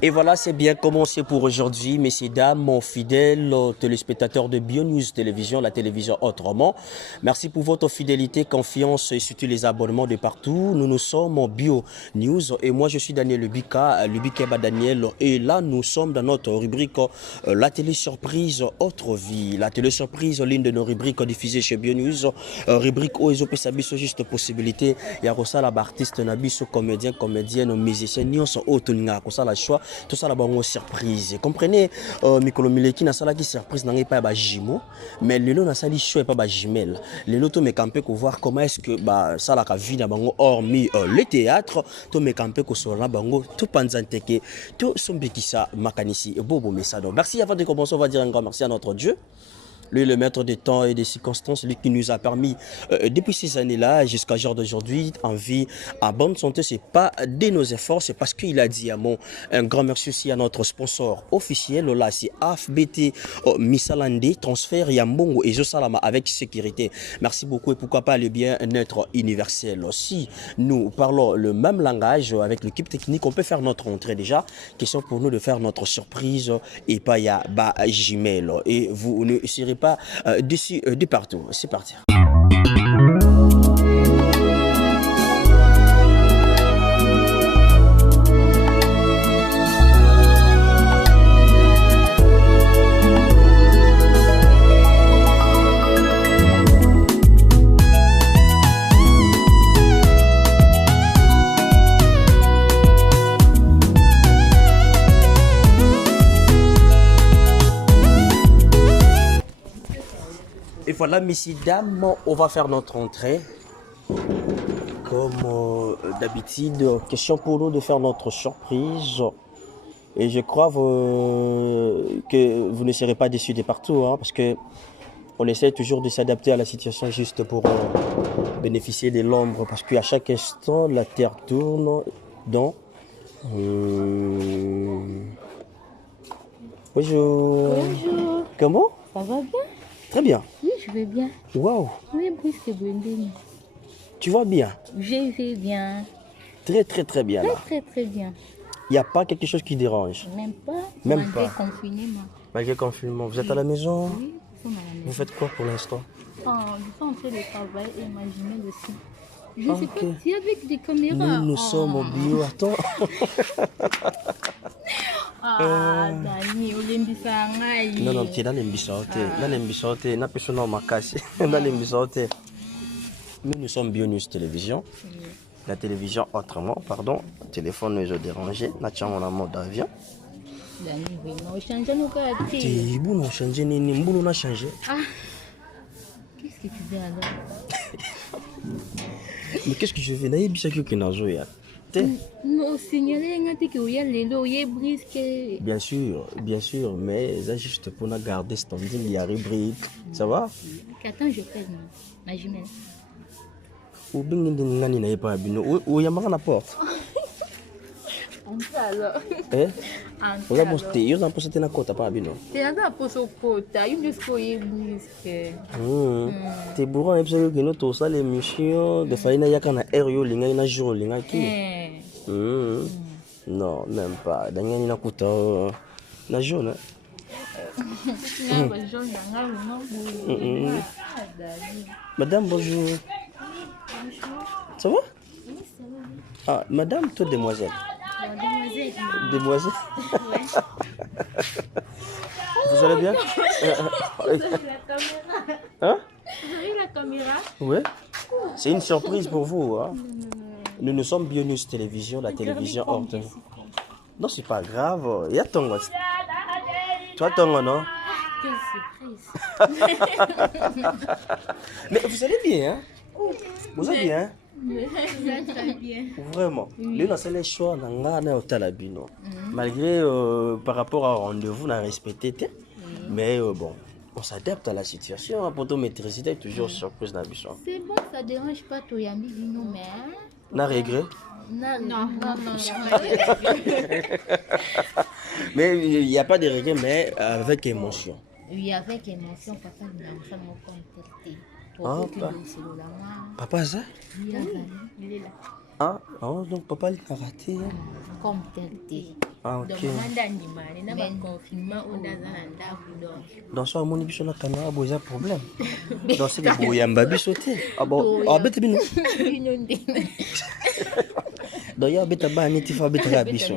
Et voilà, c'est bien commencé pour aujourd'hui, messieurs, dames, mon fidèle téléspectateur de BioNews Télévision, la télévision autrement. Merci pour votre fidélité, confiance et surtout les abonnements de partout. Nous sommes en BioNews et moi je suis Daniel Lubika Daniel. Et là, nous sommes dans notre rubrique La télé surprise Autre Vie. La télé surprise, l'une de nos rubriques diffusées chez BioNews. Rubrique où ils ont juste possibilité. Il y a ça, l'artiste, comédien, comédienne, musicien, nous sommes autonomes. Ça, la choix. Tout ça là-bas une surprise. Comprenez, Mikolo Mileki na sala qui surprise n'a pas ba jumeau, mais le lot na sali choix pas ba jumelle. Le lot to me camper pour voir comment est-ce que bah ça la vie na bango hormis le théâtre, to me camper ko sur la bango tout panzante que tout sombekisa makanisi bobo mesado. Merci avant de commencer, on va dire un grand merci à notre Dieu. Lui, le maître des temps et des circonstances, lui qui nous a permis, depuis ces années-là, jusqu'à jour d'aujourd'hui, en vie, en bonne santé, c'est pas de nos efforts, c'est parce qu'il a dit à un grand merci aussi à notre sponsor officiel, là, c'est AFBT Misalande, transfert Yambongo et Josalama avec sécurité. Merci beaucoup et pourquoi pas le bien-être universel. Si nous parlons le même langage avec l'équipe technique, on peut faire notre entrée déjà. Question pour nous de faire notre surprise et pas ya ba Gmail. Et vous ne serez pas d'ici de partout. C'est parti. Et voilà, messieurs, dames, on va faire notre entrée. Comme d'habitude, question pour nous de faire notre surprise. Et je crois que vous ne serez pas déçus de partout, hein, parce que on essaie toujours de s'adapter à la situation juste pour bénéficier de l'ombre. Parce qu'à chaque instant, la terre tourne. Donc, bonjour. Bonjour. Comment? Ça va bien? Très bien. Oui, je vais bien. Waouh. Oui, Brice Bwendeni. Tu vas bien? Je vais bien. Très, très, très bien là. Très bien. Il n'y a pas quelque chose qui dérange? Même pas. Même Malgré pas. confinement. Malgré le confinement. Vous êtes à la maison? Oui, nous sommes à la maison. Vous faites quoi pour l'instant? Je suis en train de travailler et imaginer aussi. Je sais Ok. pas si avec des caméras. Nous sommes au bio. Attends. Dani, Olembisa ngai. Non, tu es dans l'embissoté. Dans l'embissoté, n'a pas son makasi. Dans l'embissoté. Nous sommes BioNews Télévision. La télévision autrement, pardon. Le téléphone nous a dérangé. Nous sommes en mode avion. Dani, vraiment, on change nos cartes. Tu on a changé, on a changé. Qu'est-ce que tu dis alors? Mais qu'est-ce que je fais? Naïe bisaki qui n'a joué. Non, signaler que y a les lots, y a brisque. Bien sûr, mais c'est juste pour nous garder standing, il y a rubrique. Ça va? Qu'attends, je fais ma jumelle. Ou bien ngani na yepa bino ou yamaka na porte. Entre alors. Oza poste, yo za poste na kota pa bino. Te anda poso kota, you just go y brisque. Te bourron et puis que nous tous ça l'émission de faina yaka na air yo linga na jour linga ki. Non, même pas. Dangani na kuta na jaune. Madame, bonjour. Ça va? Oui, ça va. Ah, madame, toi, demoiselle. Demoiselle. Vous allez bien? Vous avez la caméra. Hein? Vous avez la caméra? Oui. C'est une surprise pour vous. Hein? Nous sommes BioNews Télévision, la télévision hors de vous. Non, c'est pas grave. Il y a ton gosse. Toi, ton non? Quelle surprise. Mais vous allez bien, hein? Vous allez bien? Très bien. Vraiment. Lui, c'est les choix malgré par rapport à rendez-vous, on a respecté. Mais bon, on s'adapte à la situation. Pour tout maîtriser, toujours surprise dans la mission. C'est bon, ça dérange pas toi, Yami, non, mais. On a regret? Non. Mais il n'y a pas de regret, mais avec émotion. Oui, avec émotion, papa, nous avons contacté. Papa, ça? Oui, il est là. Ah, donc papa, il a raté. Contacté. Ah, Donc ok. maman d'anima, il y a un confinement où dans un ndako donc. Dans ce moment, il y a caméra, il y a un problème. Dans ce cas, il y a un babi sauté. Ah bon, ah, bête, bino. Donc, il y a un bête à bas, il y a un bête à biso.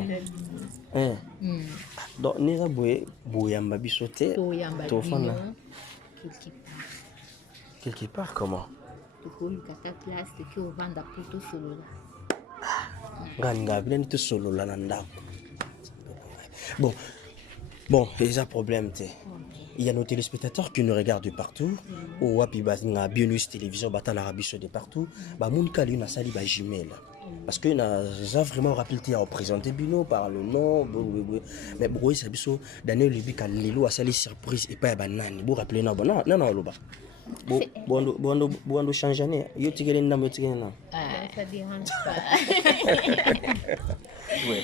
Donc, nous avons un babi sauté. Quelque part, comment? Bon, bon, il y a un problème. Il y a nos téléspectateurs qui nous regardent de partout. Ou wapi na Bionews télévision bata la rabiso de partout. Ba monika lui na sali ba Gmail. Parce que na vraiment rappelé à présenter Bino par le nom. Mais bon, ça biso Daniel Libika lelo a sali surprise et pas ba nani. Vous rappelez na non non loba. Bon changer né. Yo tigele na mo tigele na. Ça dérange pas. Ouais.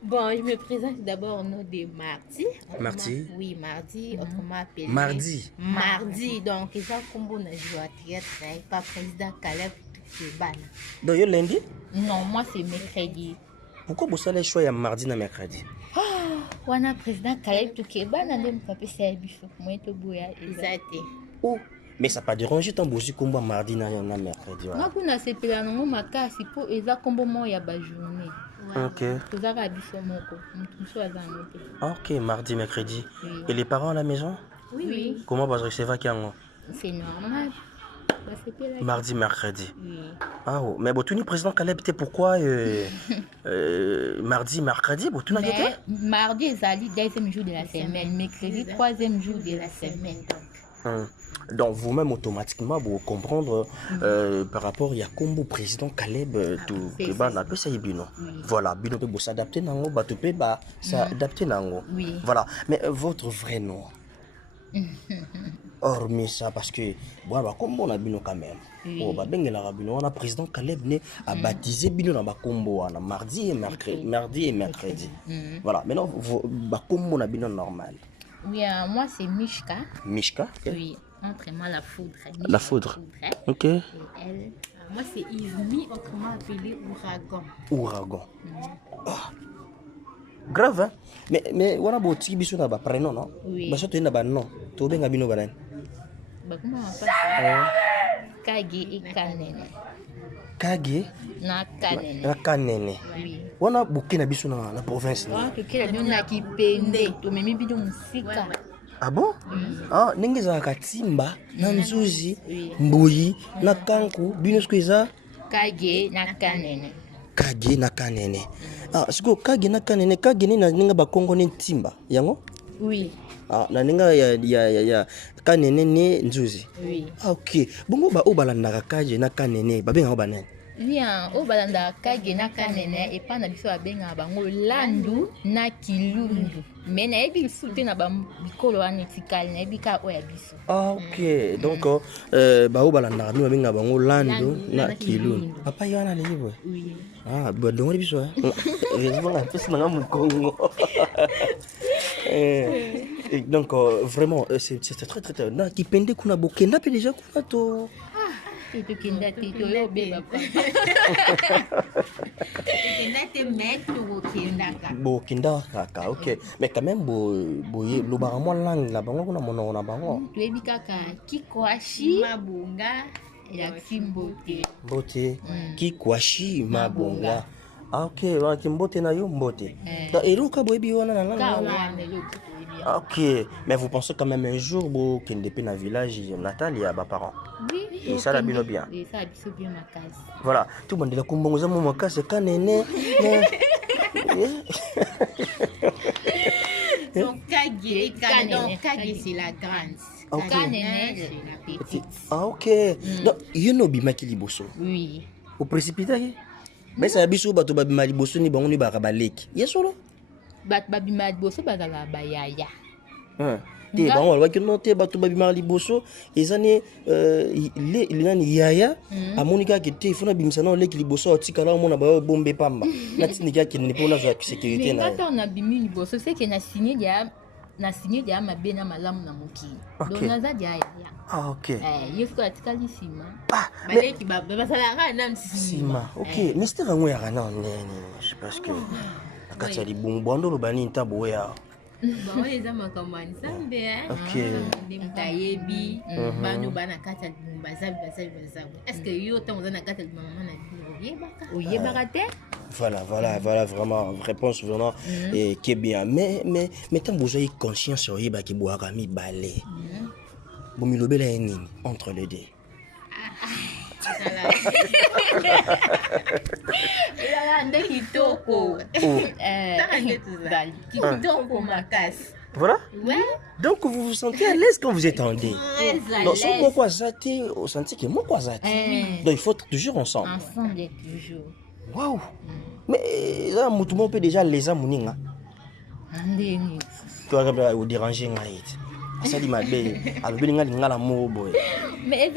Bon, je me présente d'abord au nom de Mardi. Mardi? Oui, Mardi, autrement appelé. Mardi. Mardi, donc, ils ont combo na jouatriette, pas président Caleb Tukebana. Donc, yo lundi? Non, moi c'est mercredi. Pourquoi vous allez choisir mardi na mercredi? On a président Caleb Tukebana, ndem pape c'est biso. Moi to boya exacté. Oh, mais ça pas dérangé tant bosi combo mardi na mercredi. Moi pour na sepela nango makasi po eza combo mo ya ba journée. Ok. Ok, mardi, mercredi. Oui. Et les parents à la maison? Oui. Comment va se recevoir qui? C'est normal. Mardi, mercredi. Oui. Ah, oh. Mais bon, tu es président Caleb, pourquoi mardi, mercredi? Bon, tu n'as pas. Mardi est le deuxième jour de la semaine, mercredi, troisième jour de la semaine. Donc vous-même automatiquement vous comprendre par rapport il y a combo président Caleb tout que ba na pesa bino. Voilà, bino peut s'adapter nango ba to peut ba s'adapter nango. Voilà, mais votre vrai nom. Hormis ça parce que voilà comme on a bino quand même. Oh ba bengela bino on a président Caleb né a baptisé bino na ba combo na mardi et mercredi. Voilà, maintenant ba combo na bino normal. Oui, moi c'est Mishka. Mishka? Okay. Oui, autrement la foudre. Mishka, la foudre. Ok. Et elle, moi c'est Izmi, autrement appelé Ouragan. Ouragan. Oh. Grave, hein? Mais voilà, si biso na ba prénom, non? Oui. Baso to na ba non. To benga bino banan. Bah comment on passe? Kage et Kanene. Kage na Kanene. Na Kanene. Oui. Wana buke na biso na province. Ah, que la biso na Kipende. To memi bido musika. Ah bon? Ah, ndenge za katimba na nzuzi, mbuyi na kanku, bino skoza Kage na Kanene. Kage na Kanene. Ah, siko Kage na Kanene, Kage ni na ninga ba Kongo ne timba. Yango? Oui. Ah, na ninga ya Kanene ne nzuzi. Oui. Ah, OK. Bongo ba obalanda Kage na Kanene, ba benga obanen. Bien, obalanda Kage na Kanene et pas na biso ba benga bango Landu na Kilundu. Mais na ebi soute na ba bikolo wana tikali na ebi ka oya biso. Ah, OK. Donc ba obalanda ba benga bango Landu na Kilundu. Papa yana le yibo. Oui. Ah, ba dongo biso. Raison la pesa na mu Congo. Et donc vraiment c'est très très na Kipende kuna bokenda pe déjà kuna to et to kenda te to yo be papa. Kenda te mettre to kenda ka. Bokenda kaka, OK. Mais quand même boye lo ba mo langue la bango kuna mono na bango. To ebi kaka kikwashi mabunga ya simbote. Mbote kikwashi mabunga. Ah, OK, wa kimbote na yo mbote. Da eruka boyebi wana na langue. Ok, mais vous pensez quand même un jour où qu'il y a un village natal, il y a des parents. Oui, et ça l'habille bien. Et ça l'habille bien ma case. Voilà, tout le monde dit que vous avez mon case, c'est canéné. Donc Kage c'est la grande. Kanéné c'est la petite. Ah, ok. Donc, il y a un bima qui liboso. Oui. Au précipité, mais ça a biso bato babima liboso ni bango ni barabaleki. Yes solo. Bat babima liboso bazala bayaya. Te bango alwaki no te bato babima liboso ezane le nani yaya amonika ke te fona bimisa na leki liboso otikala mona ba bombe pamba na tinika ke ne pona za sécurité na. Mais quand on a bimi liboso c'est que na signé dia mabena malamu na mokili. Donc naza dia ya. Ah, OK. Yesko atikali sima. Ah, baleki basalanga na sima. OK, mystère ngo ya kana nene, je pense que Akati ali bumbondo lo bani ntabo ya. Ba wana eza makambo ya Nzambe nde moto ayebi bano bana kati ya libumba bazabi est-ce que yo ntango oza na kati ya libumba mama na bino oyebaka te. Voilà, vraiment, réponse vraiment qui est bien. Mais tant que vous avez conscience, vous avez qui boire à mi balai. Vous me l'obéissez la nini entre les deux. nde kitoko kitoko makasi. Voilà. Ouais. Donc vous vous sentez à l'aise quand vous êtes en dé. Donc si vous quoi zati, vous sentez que moi quoi zati. Donc il faut être toujours ensemble. Ensemble toujours. Waouh. Mais là mutumo peut déjà les amuninga. Ndeni. Tu vas vous déranger ngaït. Ça dit ma belle, avec les ngala mo boy. Mais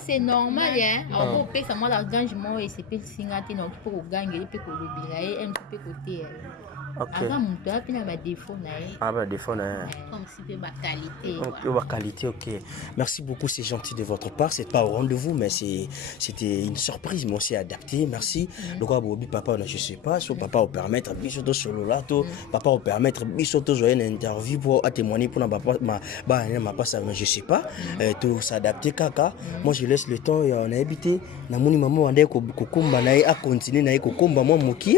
c'est normal hein. On peut ça moi l'engagement et c'est pas singate non pour gagner et pour le bien et un peu côté. Ok. Avant mon doigt puis na ba défaut na. Ah bah défaut na. Comme si peu ma qualité. Ok, qualité, ok. Merci beaucoup, c'est gentil de votre part. C'est pas au rendez-vous, mais c'était une surprise, mais aussi adapté. Merci. Donc Bobi papa, je sais pas, so papa au permettre bisoto sur le lato, papa au permettre bisoto jouer une interview pour témoigner pour papa ma passe, mais je sais pas. Tout s'adapter kaka. Moi je laisse le temps et on a habité. Na moni maman ande ko komba na a continuer na ko komba moi moki.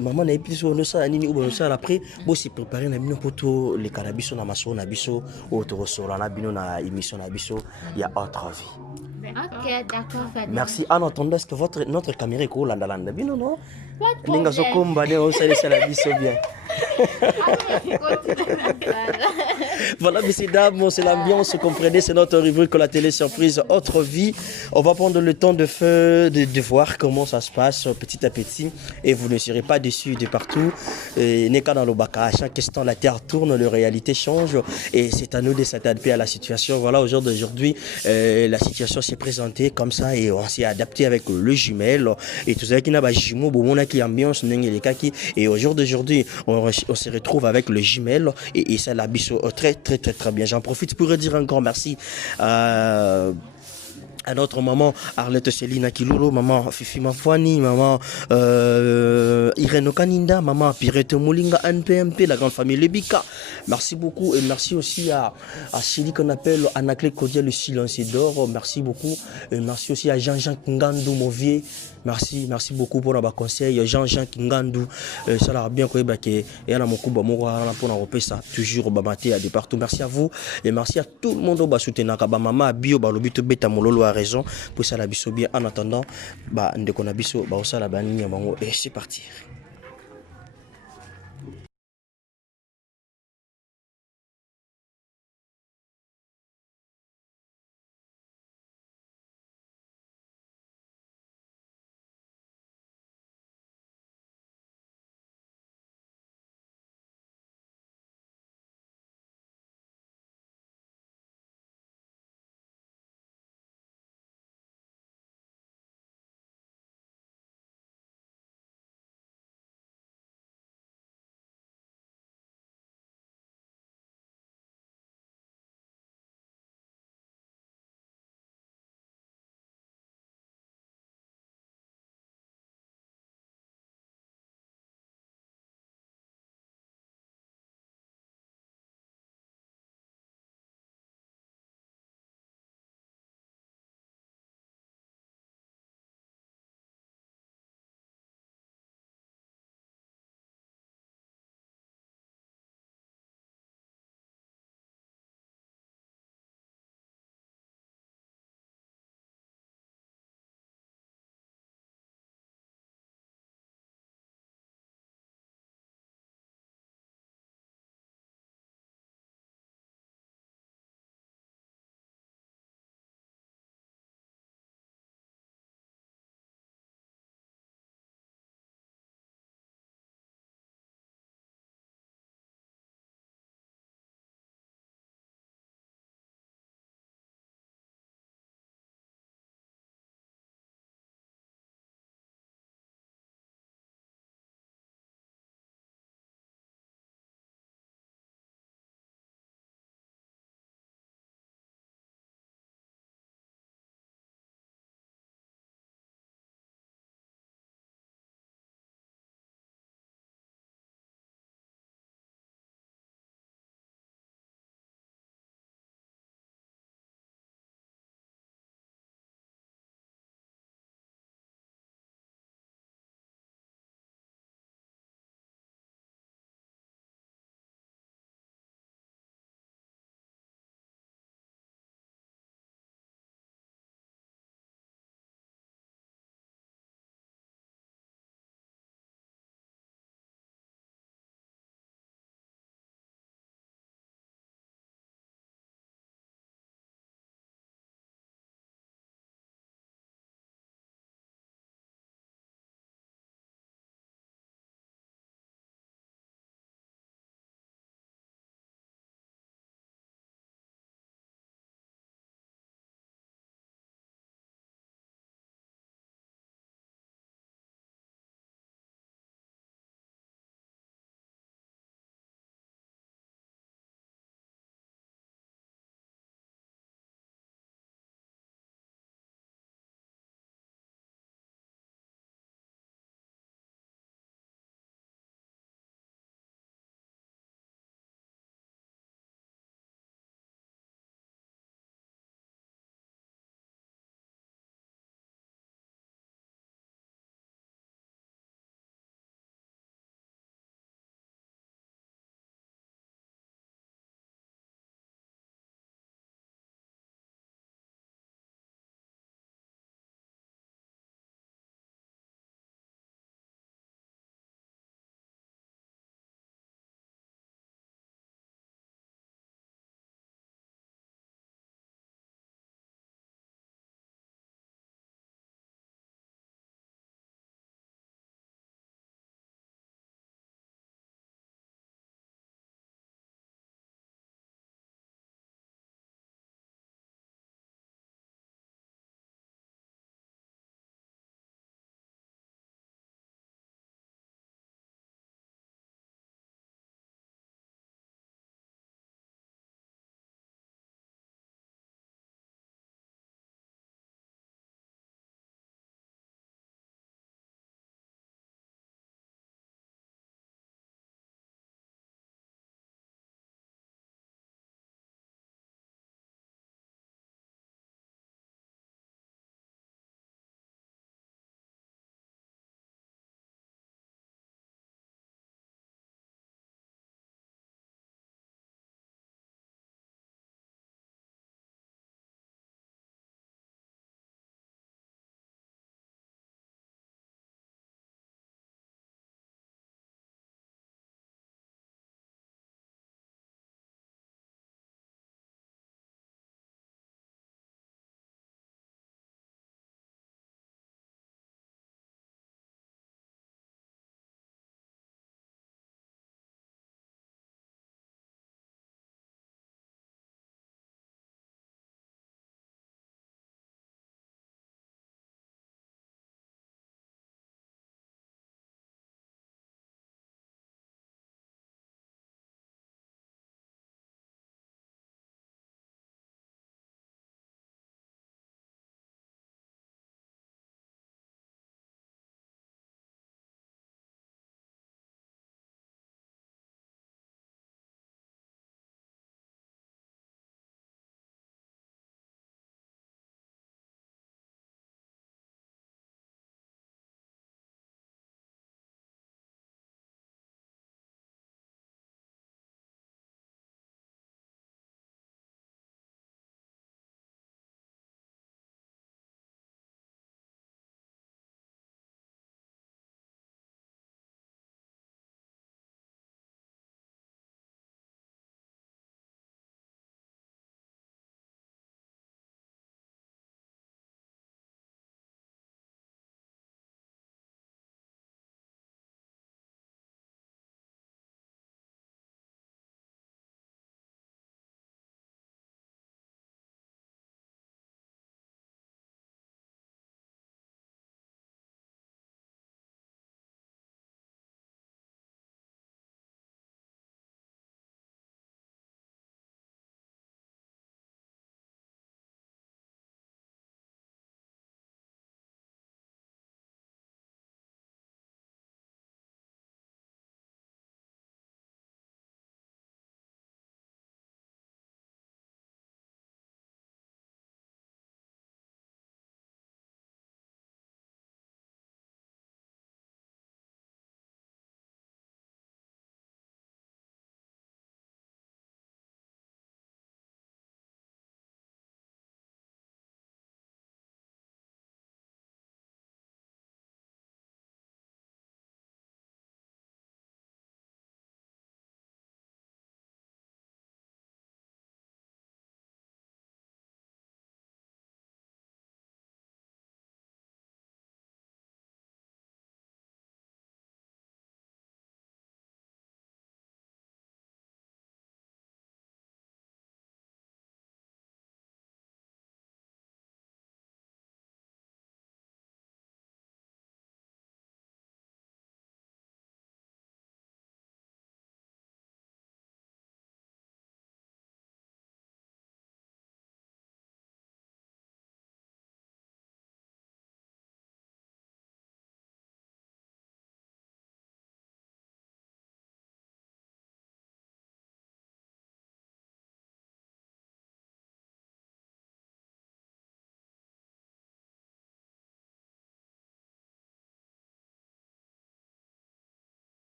Maman na habité sur le ça nini ou ça après, bon c'est préparer na bino poto les cannabis na maso na biso auto restaurant na bino na émission na biso, il y a autre vie. Ok, d'accord. Merci. En attendant, est-ce que notre caméra est cool landa bino non? Pas de problème. Ninga sokomba ne on sait la biso bien. Voilà, messieurs, dames, c'est l'ambiance, vous comprenez, c'est notre rubrique la télé surprise Autre Vie. On va prendre le temps de voir comment ça se passe petit à petit et vous ne serez pas déçus de partout. N'est qu'à dans le bac, à chaque instant la terre tourne, la réalité change et c'est à nous de s'adapter à la situation. Voilà, aujourd'hui, la situation s'est présentée comme ça et on s'est adapté avec le jumelle et tout ça qui n'a pas jumeau, bon, qui ambiance, et au jour d'aujourd'hui, on se retrouve avec le jumelle et ça la biso très bien. J'en profite pour dire encore merci à notre maman Arlette Céline Kilolo, maman Fifi Mafwani, maman Irene Kaninda, maman Pirete Moulinga, NPMP, la grande famille Lebika. Merci beaucoup et merci aussi à Céline qu'on appelle Anaclé Kodia, le silence d'or. Merci beaucoup et merci aussi à Jean-Jean Ngandou Movier. Merci beaucoup pour nos conseils. Jean-Jean Ngandou, ça l'a bien quoi et à la mokuba mora pour na repé ça toujours bamaté à de partout. Merci à vous et merci à tout le monde au soutenir ka maman bio ba lobito beta mololo a raison pour ça la biso bien en attendant ba ndeko na biso ba osala ba nini bango et c'est parti.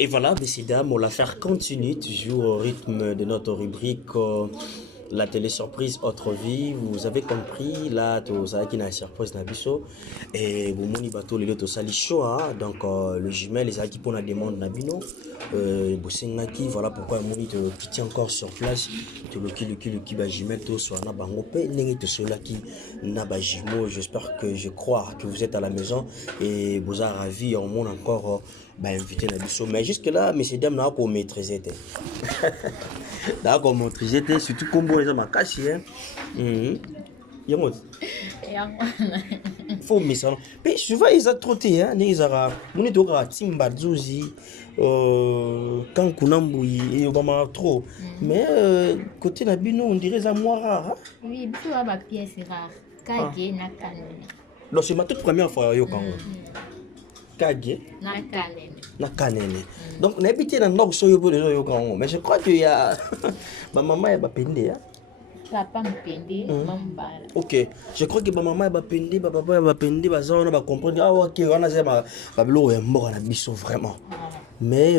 Et voilà, messieurs, dames, l'affaire continue, toujours au rythme de notre rubrique la télé-surprise Autre Vie. Vous avez compris, là, vous avez une surprise Nabiso. Et vous m'avez bateau les autres sali chaud, donc le jumel, les acquis pour la demande Nabino. Bosengaki, voilà pourquoi Mouni te tient encore sur place. Le qui va jumel, tout soit Nabangope, n'est te cela qui Nabajimo. J'espère que je crois que vous êtes à la maison et vous avez ravi en monde encore. Invité Nabiso. Mais jusque-là, messieurs, dames, n'a pas maîtrisé. N'a pas maîtrisé, surtout comme vous les avez caché. Yamot. Faut me ça. Mais souvent, ils ont trotté, hein. Ils ont mon étoile, Timbadzuzi, Kankunamboui, et Obama trop. Mais côté Nabino, on dirait ça moins rare. Oui, tu as ma pièce rare. Kage na kanene. Donc, c'est ma toute première fois au Congo. Kage na kanene. Donc on habite dans nord so yobo les Congo, mais je crois qu'il y a ma maman est bapende hein. Papa mpende mamba. OK, je crois que ma maman est bapende, papa est bapende, baza on va comprendre ah OK, on a ça ba bilo est mort na biso vraiment. Mais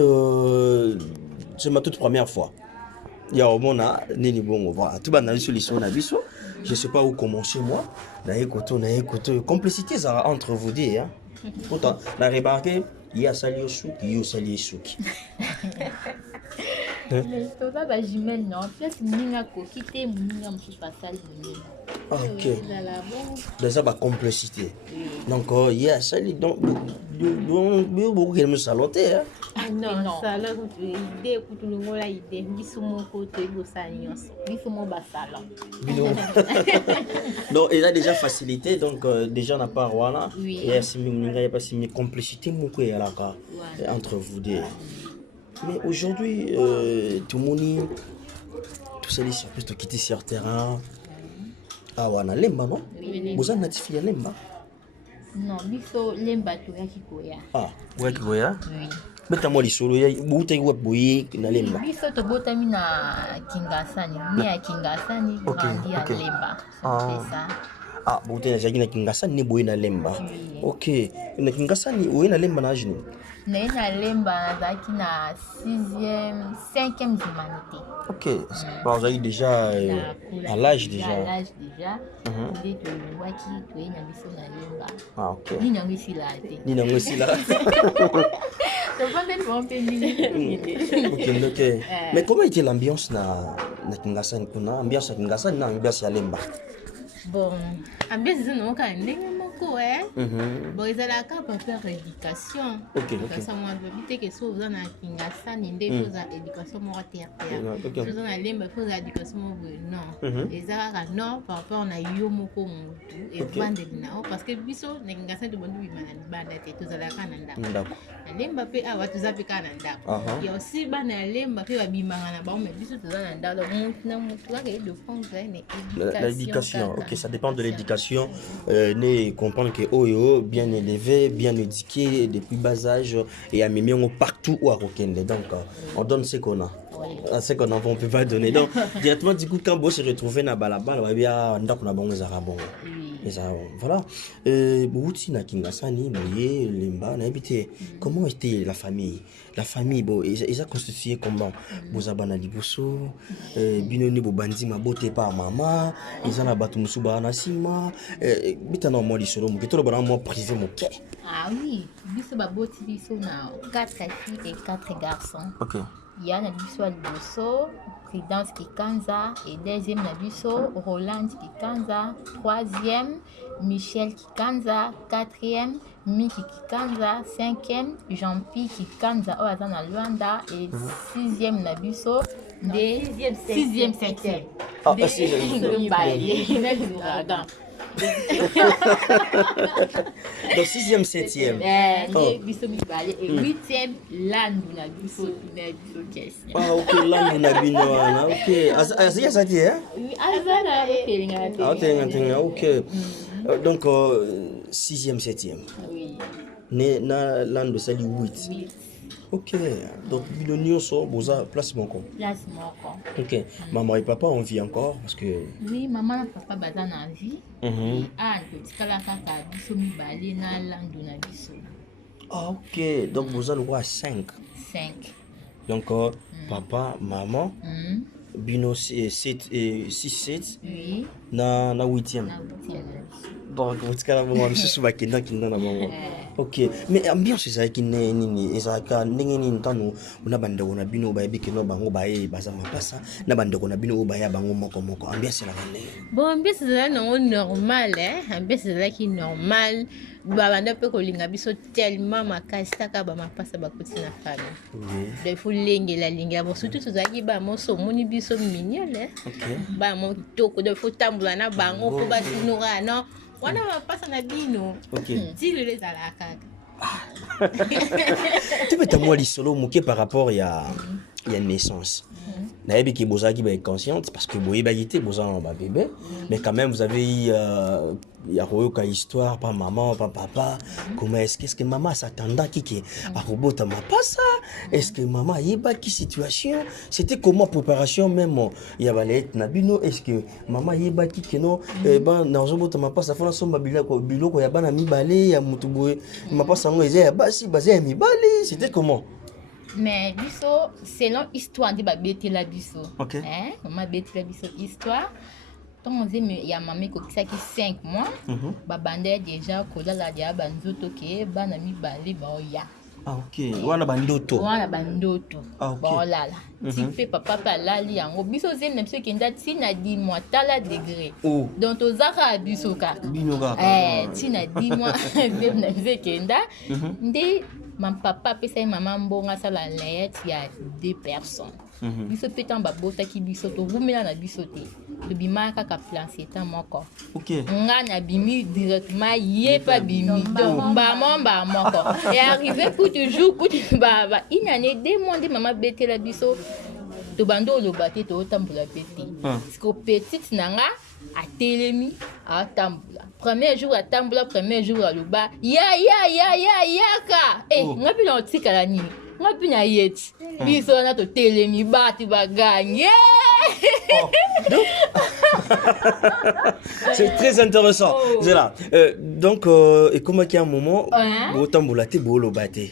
c'est ma toute première fois. Il y a au monde nini bongo voilà, tout ba na solution na biso. Je sais pas où commencer moi. Na écoute, complicité ça entre vous deux hein. Pourtant, la remarqué, il y a sali souki, il y a sali souki. Mais ça va jumelle non, plus ninga ko kité ninga msu pasal ninga. OK. Déjà ba complicité. Donc il y a sali donc beaucoup qui me saloter hein. Non, salon idée kutulungola idée bisumo ko to ibosa nyonso. Bisumo basala. Donc il a déjà facilité donc déjà n'a pas voilà. Oui. Il y a pas si complicité beaucoup entre vous deux. Mais aujourd'hui tout le monde tout ça les surprises de quitter sur terrain. Ah wana lemba non? Vous avez notifié lemba? Non, biso lemba to ya kikoya. Ah, ouais kikoya? Oui. Beta moi lisolo ya buta web boye na lemba. Biso to botami na Kingasani, ni ya Kingasani grandi ya lemba. C'est ça. Ah, buta ya jagi na Kingasani ni boye na lemba. OK. Na Kingasani oye na lemba na jini. Na lemba nazaki na 5e humanité. OK. Bon, vous avez déjà à l'âge déjà. À l'âge déjà. Dès que le waki tu es na biso na lemba. Ah OK. Ni na ngisi la te. Ni na ngisi la. OK. Mais comment était l'ambiance na Kingasani kuna? Ambiance na Kingasani na ambiance ya lemba. Bon, ambiance non ka ndenge moko bon ezalaka pour éducation. OK. Ça moi habiter que so za na Kingasani nde faut za éducation mo terre. So za na lemba faut za éducation mo non. Ezalaka non par rapport na yo moko mutu et vendre na parce que biso na Kingasani to bondu bimana banda te to zalaka na ndako. Ndako. Na lemba pe awa to za pe kana ndako. Il y a aussi bana lemba pe ba bimanga na ba mais biso to za na ndako mutu na mutu ka de prendre une l'éducation. OK, ça dépend de l'éducation. Ne comprendre que oh bien élevé, bien éduqué depuis bas âge et à mimi partout où à Rokende. Donc on donne ce qu'on a. Ce qu'on a, on peut pas donner. Donc directement du coup quand Bo se retrouver na balabala, on va bien ndako na bango za rabon. Voilà. Bouti na Kingasani, Moye, Lemba, na habité. Comment était la famille? La famille, bon, ils ont constitué comment? Bozabana Liboso, Binoni Bobandi Mabote par maman, ils ont abattu Moussouba Nasima, Bitano Moli Solo, Mukito, moi privé mon quai. Ah oui, biso baboti biso na 4 filles et 4 garçons. OK. Il y a Nabiso Liboso, Prudence Kikanza, et deuxième Nabiso, Roland Kikanza, troisième, Michel Kikanza, quatrième, Miki Kikanza, cinquième, Jean-Pi Kikanza, Oazana Luanda, et sixième Nabiso, sixième, septième. Ah, sixième. Donc 6e, 7e. Et 8e, Landu na biso question. Ah OK, Landu na bino wana. OK. Azia sati hein? Oui, azana telinga. OK. Donc 6e, 7e. Oui. Na Landu sali 8. OK. Donc Bilonio so boza place mon compte. Place mon compte. OK. Maman et papa on vit encore parce que oui, maman et papa baza na vie. Ah, to tikala kaka biso mibale na Landu na biso. Ah, ok. Donc, vous en avez 5. 5. Donc, papa, maman, bino 6, 7. Oui. Na 8e. Donc, vous êtes ok. Mais ambiance, c'est qui n'est ni. Et ça, quand n'est pas nous, on a bandé, on a bino, baby, qui n'a bango, baye, bazama passa, n'a bandé, on a bino, baye, bango, moko. Ambiance, c'est la vallée. Bon, ambiance, c'est normal, hein. Ambiance, c'est qui normal. Babanda pe kolinga biso tellement makasta ka ba mapasa ba kuti na famille. De fu lengela linga bo surtout tozaki ba moso moni biso mignon hein. OK. Ba mo toko de fu tambula na bango ko ba tinora non. Wana mapasa na bino. OK. Dis les alaka. Tu peux t'amour lisolo moqué par rapport il y a naissance. Naïbi qui bozaki ba consciente parce que boye ba yité bozan ba bébé mais quand même vous avez eu il y a une histoire par maman par papa comment est-ce que maman s'attendait qui a robota ma pas ça est-ce que maman y ba qui situation c'était comment préparation même il y a balé nabino est-ce que maman y ba qui non ben na robota ma pas ça fona somba biloko ya bana mi balé ya mutu boye ma pas ça ngeze ba si basé mi balé c'était comment? Mais biso selon histoire de babete la biso. OK. Hein? Maman bete la biso histoire. Tant il y a maman qui 5 mois. Babande déjà kola la dia banzoto ke bana mi balé ba ya. Ah OK. Wana bandoto. Wana bandoto. Ah OK. Voilà là. Tipe papa pa la li yango biso zem na biso kenda tina 10 mois tala degré. Oh. Donc tozaka biso kaka. Bino kaka. Tina 10 mois zem na biso kenda. Nde mon papa pesa maman mbonga sala lettre il y a 2 personnes. Biso petan babota ki biso to rumela na biso te. To bimaka ka plan setan moko. OK. Nga na bimi directement yé pas bimi. Donc ba moko. Et arrivé pour toujours ba une année 2 mois de maman bete la biso. To bando lo baté to tambula bete. Parce que petite nanga a telemi a tambula. Premier jour à tambula, premier jour à luba. Ya ka. Ngapi na otika la nini. Ngapi na yeti. Biso na to telemi bati baganye. C'est très intéressant. C'est là. Donc, et comment qu'il y a un moment, autant boulaté, bolo baté.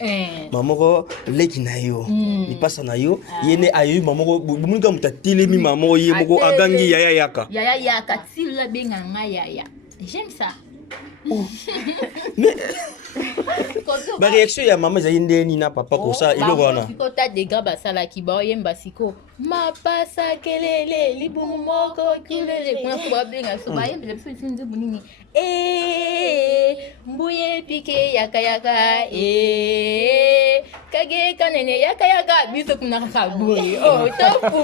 Maman, leki na yo, il passe na yo, yene ayu, maman, bumuka muta telemi maman, yé moko agangi yaya yaka. Yaya yaka, si la benga yaya. J'aime ça. Mais ba réaction ya maman zayinde ni na papa ko ça il wana siko ta de gaba sala ki ba yemba siko ma pasa kelele libumu moko kelele kuna kwa benga so ba yemba leso sinzi bunini mbuye pike yaka kage kanene yaka biso kuna ka boy topu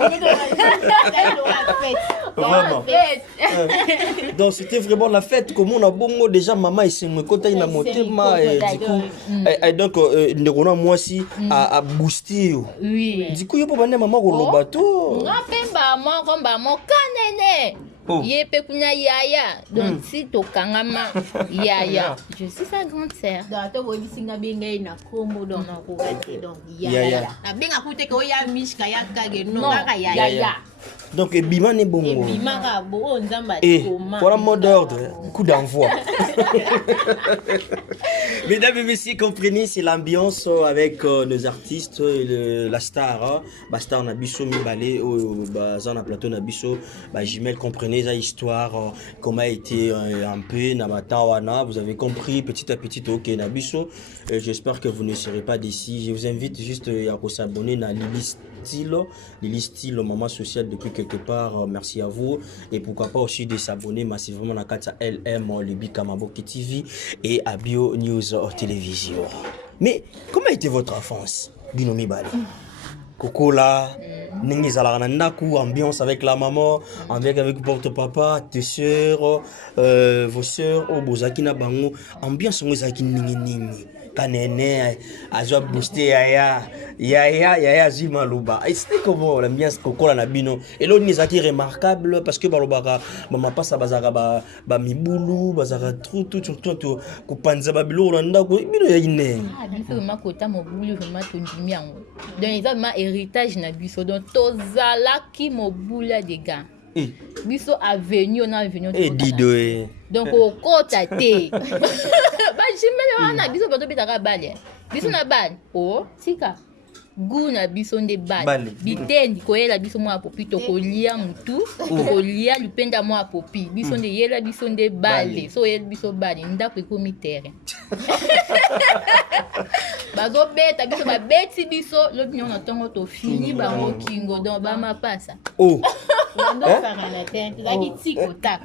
vraiment. Donc c'était vraiment la fête comme on a bongo déjà maman il s'est me contact na motema et du coup et donc ndekona moi si a booster oui du coup yo po bande maman ko lo bateau ngapemba mo kanene yepe kunya yaya donc si to kangama yaya je suis sa grande sœur donc to boli singa benga na kombo donc na ko donc yaya na benga kute ko ya mishka ya kage no ka yaya. Donc bima ne bongo bima bo nzamba toma pour un mot d'ordre coup d'envoi. Mesdames et messieurs, comprenez, c'est l'ambiance avec nos artistes, la star, star Nabiso Mibale, Bazana Plateau Nabiso, Jimel, comprenez la histoire, comment a été un peu Namatawana, vous avez compris petit à petit, ok Nabiso, j'espère que vous ne serez pas d'ici, je vous invite juste à s'abonner à Lily Style, maman sociale depuis quelque part, merci à vous, et pourquoi pas aussi de s'abonner massivement à Kata LM, Libi Kamaboki TV et à Bio News Télévision. Mais comment était votre enfance, Binomi Bali? Cocola, ambiance avec la maman, avec votre papa, tes soeurs, vos soeurs, Bozakina Bango, ambiance Ningi. Kanene, Ajoa Booster, Yaya Zimaluba. Et c'était comment l'ambiance Cocola Nabino? Et l'autre est remarquable parce que Balobara, maman passe à Bazara, Mibulu, Bazara, tout, Kupanza Babilo, Randa, Bino Yine. Ah, Biso, ma kota, mon boulot, ma tondimian. Donc, ils ont ma héritage Nabiso, donc, Tozala qui mo boula des gars. Biso avenue on a avenue donc au côté ba jimelo na biso bato bitaka balé biso na bale o tika gu na biso nde Bale. bale bitendi koyela biso mwa popi tokolia mutu tokolia lupenda mwa popi biso nde yela biso nde bale so yela biso bale ndako ekomi terrain bazobeta biso babeti biso lobi nyongo na ntongo tofini bango kingo donc bamapasa bandosaka te tozalaki tikotaka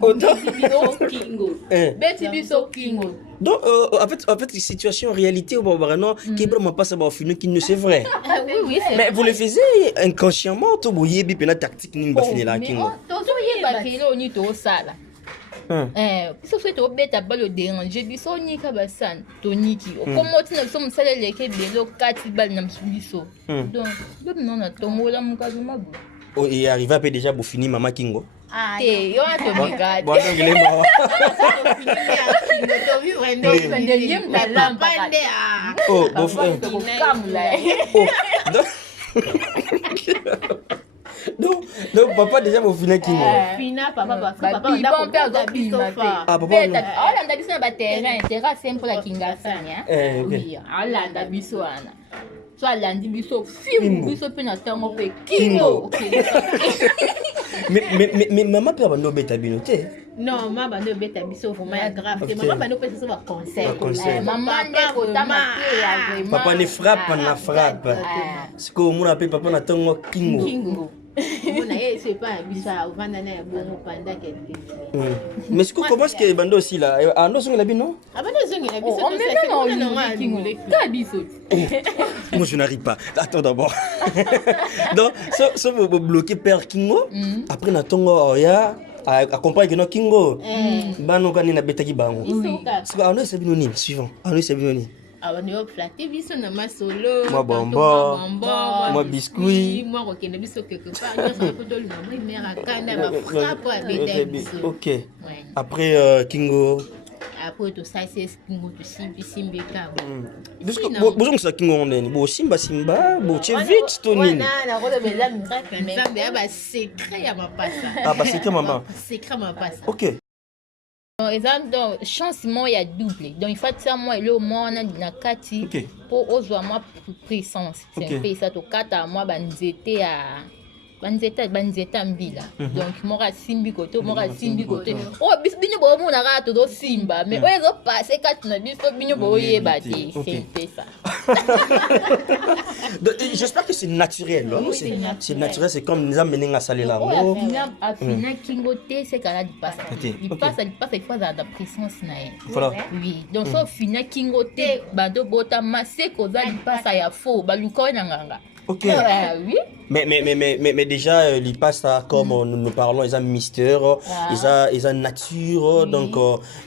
beti biso kingo. Donc, en fait, situation, réalité, qui ne c'est vrai. Oui, c'est Mais vous le faisiez inconsciemment, tout vous y avez tactique ni bafine la kingo. tozoyeba kelo ni tosala biso so tobeta balo déranger biso nika basana toniki okomoti na biso mosala eleke ebele okati bale na biso donc lobi no na tongola mokazi mabu Et arrivé à déjà pour finir maman kingo. te yo atobika Bon, donc il est mort. Oh, bon frère. Donc papa déjà pour finir kingo. Fina papa parce que papa on on a biso fa. Ah papa. alanda biso na baterrain terrain simple ya kingasani ok. alanda biso wana so alandi biso fimu biso mpe na ntango mpe kingo. Mais maman peut avoir beta bino te. Non, maman bando beta biso vraiment ya grave. Ok. Maman bando pesa ba conseil. Maman nde kotama te ya vraiment Papa ne frappe, na frappe. C'est que mon appelle papa na tango kingo. Kingo. On a c'est pas biso vanda na bongo pendant quelques jours. Mais c'est comment est-ce que bando aussi là ah non c'est la bino? Ah bando zongi na biso on met non kingo ka biso. Moi je n'arrive pas. Attends d'abord. Donc ça vous bloquer père kingo après na tango ya accompagne que no kingo bano kani na betaki bango. C'est ah non c'est bino ni suivant. Ah non c'est bino ni. Abano flatter biso na masolo. Moi bonbon. Moi biscuit. Moi okende biso quelque part. Nyonso ko tolu na moi mère akanda ba frappe avec biso. OK. Après kingo après tout ça c'est kingo to simbi ka. Parce que bonjour ça kingo ndeni. Bo simba bo che vite to nini. Na ko le bela miracle mais ba secret ya mapasa. Ah bah c'était maman. Secret mapasa. OK. Donc, chance moi ya double. Donc il faut ça moi le mona na kati pour ozwa moi puissance. C'est un peu ça to kata moi banzete ya banzeta mbila. Donc mora simbi koto oh bino bo mona ka to do simba mais ozo passer kati na biso bino bo yeba te. C'est ça. J'espère que c'est naturel. C'est naturel, c'est comme nous amener à saler là. Afina kingo te c'est kala di passa. Il passe il faut la puissance na. Voilà. Oui. Donc so fina kingo te bando bota masé ko za di passa ya faux baluko na nganga. OK. Oui. Mais déjà il passe comme nous parlons ils ont mystère, ils ont nature donc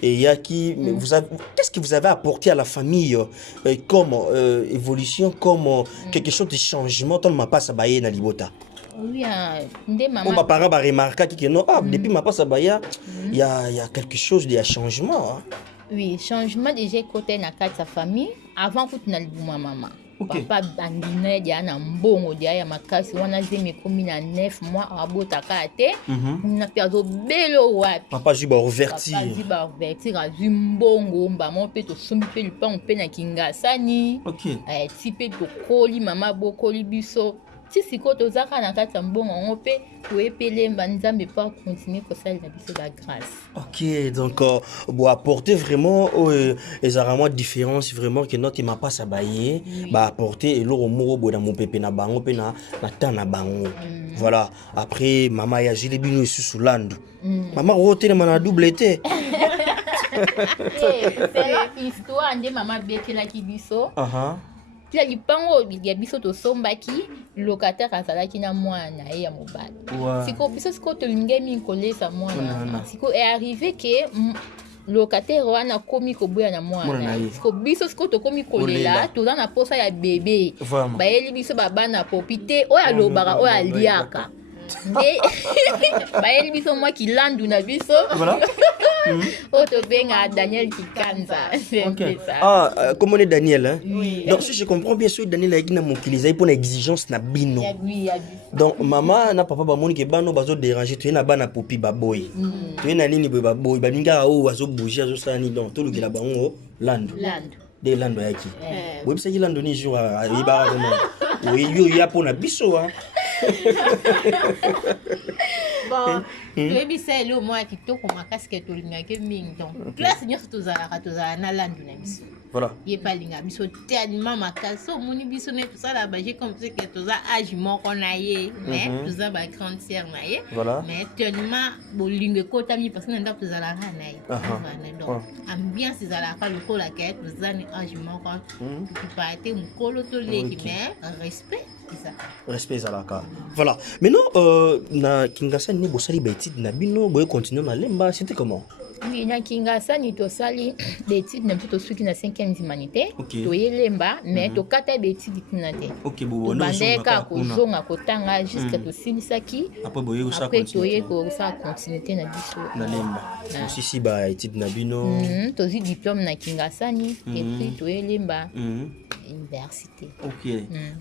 et il y a qui vous avez qu'est-ce que vous avez apporté à la famille comme évolution comme quelque chose de changement dans ma passe baye na libota. Oui, ndé maman. Mon parent va remarquer que non depuis ma passe baye il y a quelque chose de changement. Oui, changement déjà côté na sa famille avant que tu n'aies maman. Papa bandine dia na mbongo dia ya makasi wana zeme komi na 9 mois abota kate na perdo belo wapi papa juba ouvertir azu mbongo mba mo pe to sumbi pe lupa pe na kingasani ti pe to koli mama bokoli biso ti siko tozaka na kati ya mbongo ngo pe toepele nzambe pa continuer kosalela biso ba grâce. OK, donc bon apporter vraiment les vraiment différence vraiment que notre m'a pas sabaye ba apporter eloro moko bo na mopepe na bango pe na tana bango. Voilà, après maman ya jili bino sous landu. Maman roté na double été. C'est la histoire de maman bekela ki biso. Pia lipango ya biso to sombaki locataire azalaki na mwana ya mobali. Siko biso siko to lingemi kolesa mwana. Siko est arrivé que locataire wana komi koboya na mwana. Siko biso siko to komi kolela to na posa ya bébé. Ba eli biso babana popite oya lobaka oya liaka. Bayeli biso moi qui landu na biso. Voilà. Auto benga Daniel Kikanza. Okay. Ah, comment est Daniel hein? Oui. Donc si je comprends bien sûr Daniel a une mokilisé pour une exigence na bino. Donc maman na papa ba moni ke bano bazo déranger tu na bana popi baboy. Tu na nini baboy baninga o azo bouger azo sani donc tout le ki la bango landu. de lando yaki boy bisa lando ni jour ibara vraiment oui yo ya pona biso bon toyebi sa ele omoi ya kitoko makasi ke tolingaki mingi donc place nyonso tozala na landu na biso voilà ye palinga biso te aliment makasi so omoni biso ne tosala baje comme ça ke toza âge moko na ye mais toza ba grande sœur na ye mais tellement bolingo ekotami parce que na ndako tozalaka na ye donc ambiance ezalaka lokola ke toza ni âge moko tokipa te mokolo toleki mais respect zalaka voilà maintenant na Kingasani ni bosali ba étude na bino boye continuer na lemba c'était comment? Oui, na Kingasani tosali d'études na plutôt suki na 5e humanité toyelemba mais tokata d'études tinate bandeka kozonga kotanga jusqu'à tosilisaki après toye ko sa continuité na biso na lemba aussi ba études na bino tozi diplôme na Kingasani et puis toyelemba université.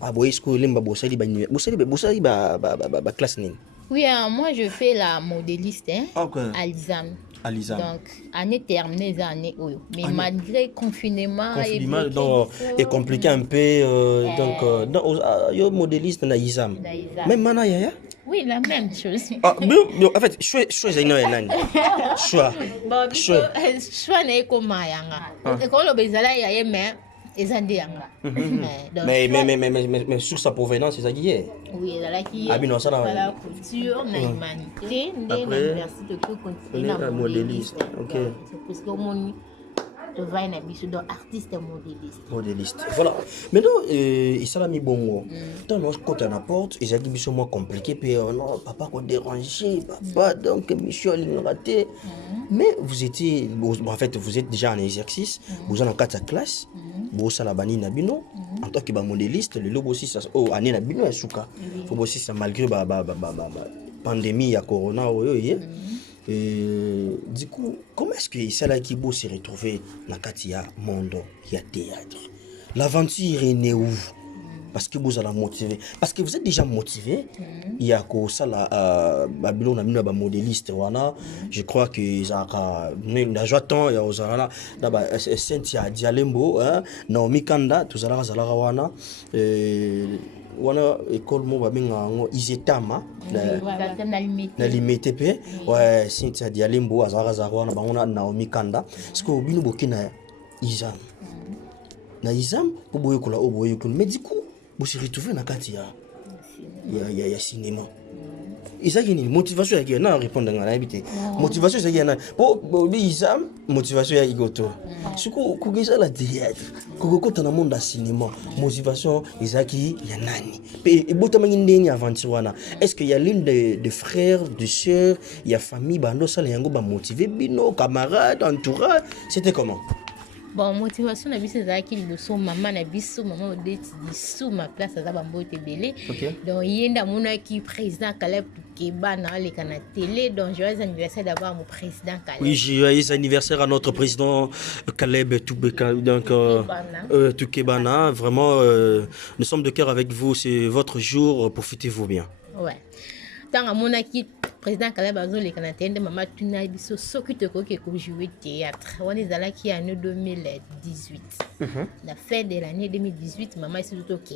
Ah boy est-ce que lemba bosali ba classe nini? Oui, moi je fais la modéliste à l'ISAM. Donc, année terminée, année mais malgré confinement et compliqué un peu donc yo modéliste na ISAM. Même mana yaya? Oui, la même chose. En fait, choix c'est nani? Choix. Bon, choix n'est comme mayanga. École bezala yaya mais mais sur sa provenance c'est ça qui est. Oui, là qui est la culture na humanité de l'université que continue na modéliste. OK. C'est parce que mon travail na biso donc artiste modéliste. Voilà. Maintenant il ça mi bongo. Tant on côté na porte, ils a dit biso moins compliqué puis non papa ko déranger papa donc mission raté. Mais vous étiez en fait vous êtes déjà en exercice, vous en 4 classe. Bosa la bani na bino en tant que modéliste le logo aussi ça année na bino asuka faut aussi ça malgré pandémie ya corona et du coup comment est-ce que ça là qui beau se retrouver na katia mondo ya théâtre l'aventure est née où parce que vous allez motiver parce que vous êtes déjà motivé il y a que ça là Babylone a mis ba modéliste wana je crois que izaka na joaton ya ozala na ba Cynthia Dialembo Naomi Kanda tuzala zalaka wana wana école mo ba minga ngo izetama na limité pe ouais Cynthia Dialembo azala wana bangona Naomi Kanda parce que bino bokina Izam na Izam pour boye kola oboye kola mais du coup vous se retrouvez dans il y a cinéma. Et ça, il y a une motivation qui est là, répondre à l'habité. Motivation, c'est qu'il y a pour l'isam, motivation, il y a igoto. Ce que ça la théâtre, quand on a monde à cinéma, motivation, il y a qui, il y a nani. Et botamang indeni aventure. Est-ce qu'il y a l'une de frères, de sœurs, il y a famille, bando, ça, les yango, motivé, bino, camarades, entourage, c'était comment? Bon, motivation na biso ezalaki liboso maman na biso maman odeti biso ma place aza bambo tebele donc yenda monaki président Caleb Toukeba na leka na télé donc joyeux anniversaire d'avoir mon président Caleb. Oui, joyeux anniversaire à notre président Caleb Toukeba donc Toukebana vraiment nous sommes de cœur avec vous, c'est votre jour, profitez-vous bien. Ouais. Tant monaki président Caleb azoleka na télé maman tuna biso soki tokoki ko jouer théâtre on est allé qui en 2018 la fin de l'année 2018 maman est tout ok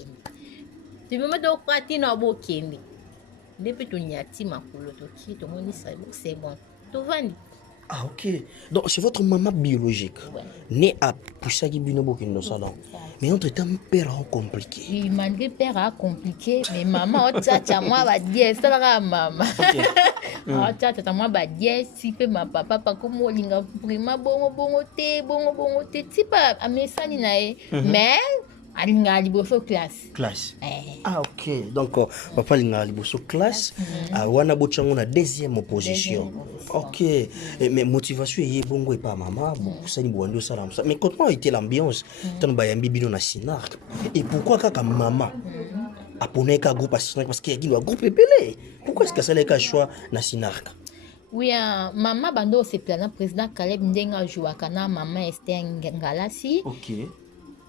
tu maman donc parti na bokende depuis to nyati makolo to ki to moni c'est bon to vandi. Ah ok, donc c'est votre maman biologique née à Poussagi Binobo qui nous salon. Mais entre-temps, père a compliqué. Oui, malgré père a compliqué, mais maman, moi, va dire, ça va, maman. Moi, va dire, si fait ma papa, pas comme moi, linga, prima, bongo, te, si pas, à mes saninae, mais, alinga liboso classe. Ah ok, donc papa linga liboso classe, wana bochango na deuxième position. Ok, mais motivation est bongo et pas maman, beaucoup ça ni bondo ça. Mais comment était l'ambiance tant bayambi bino na Sinark? Et pourquoi kaka maman a poné ka groupe à Sinark parce qu'il y a un groupe épelé. Pourquoi est-ce que ça les choix na Sinark? Oui, maman bando c'est plan président Caleb Ndenga jouaka na maman Esther Ngalasi. Ok.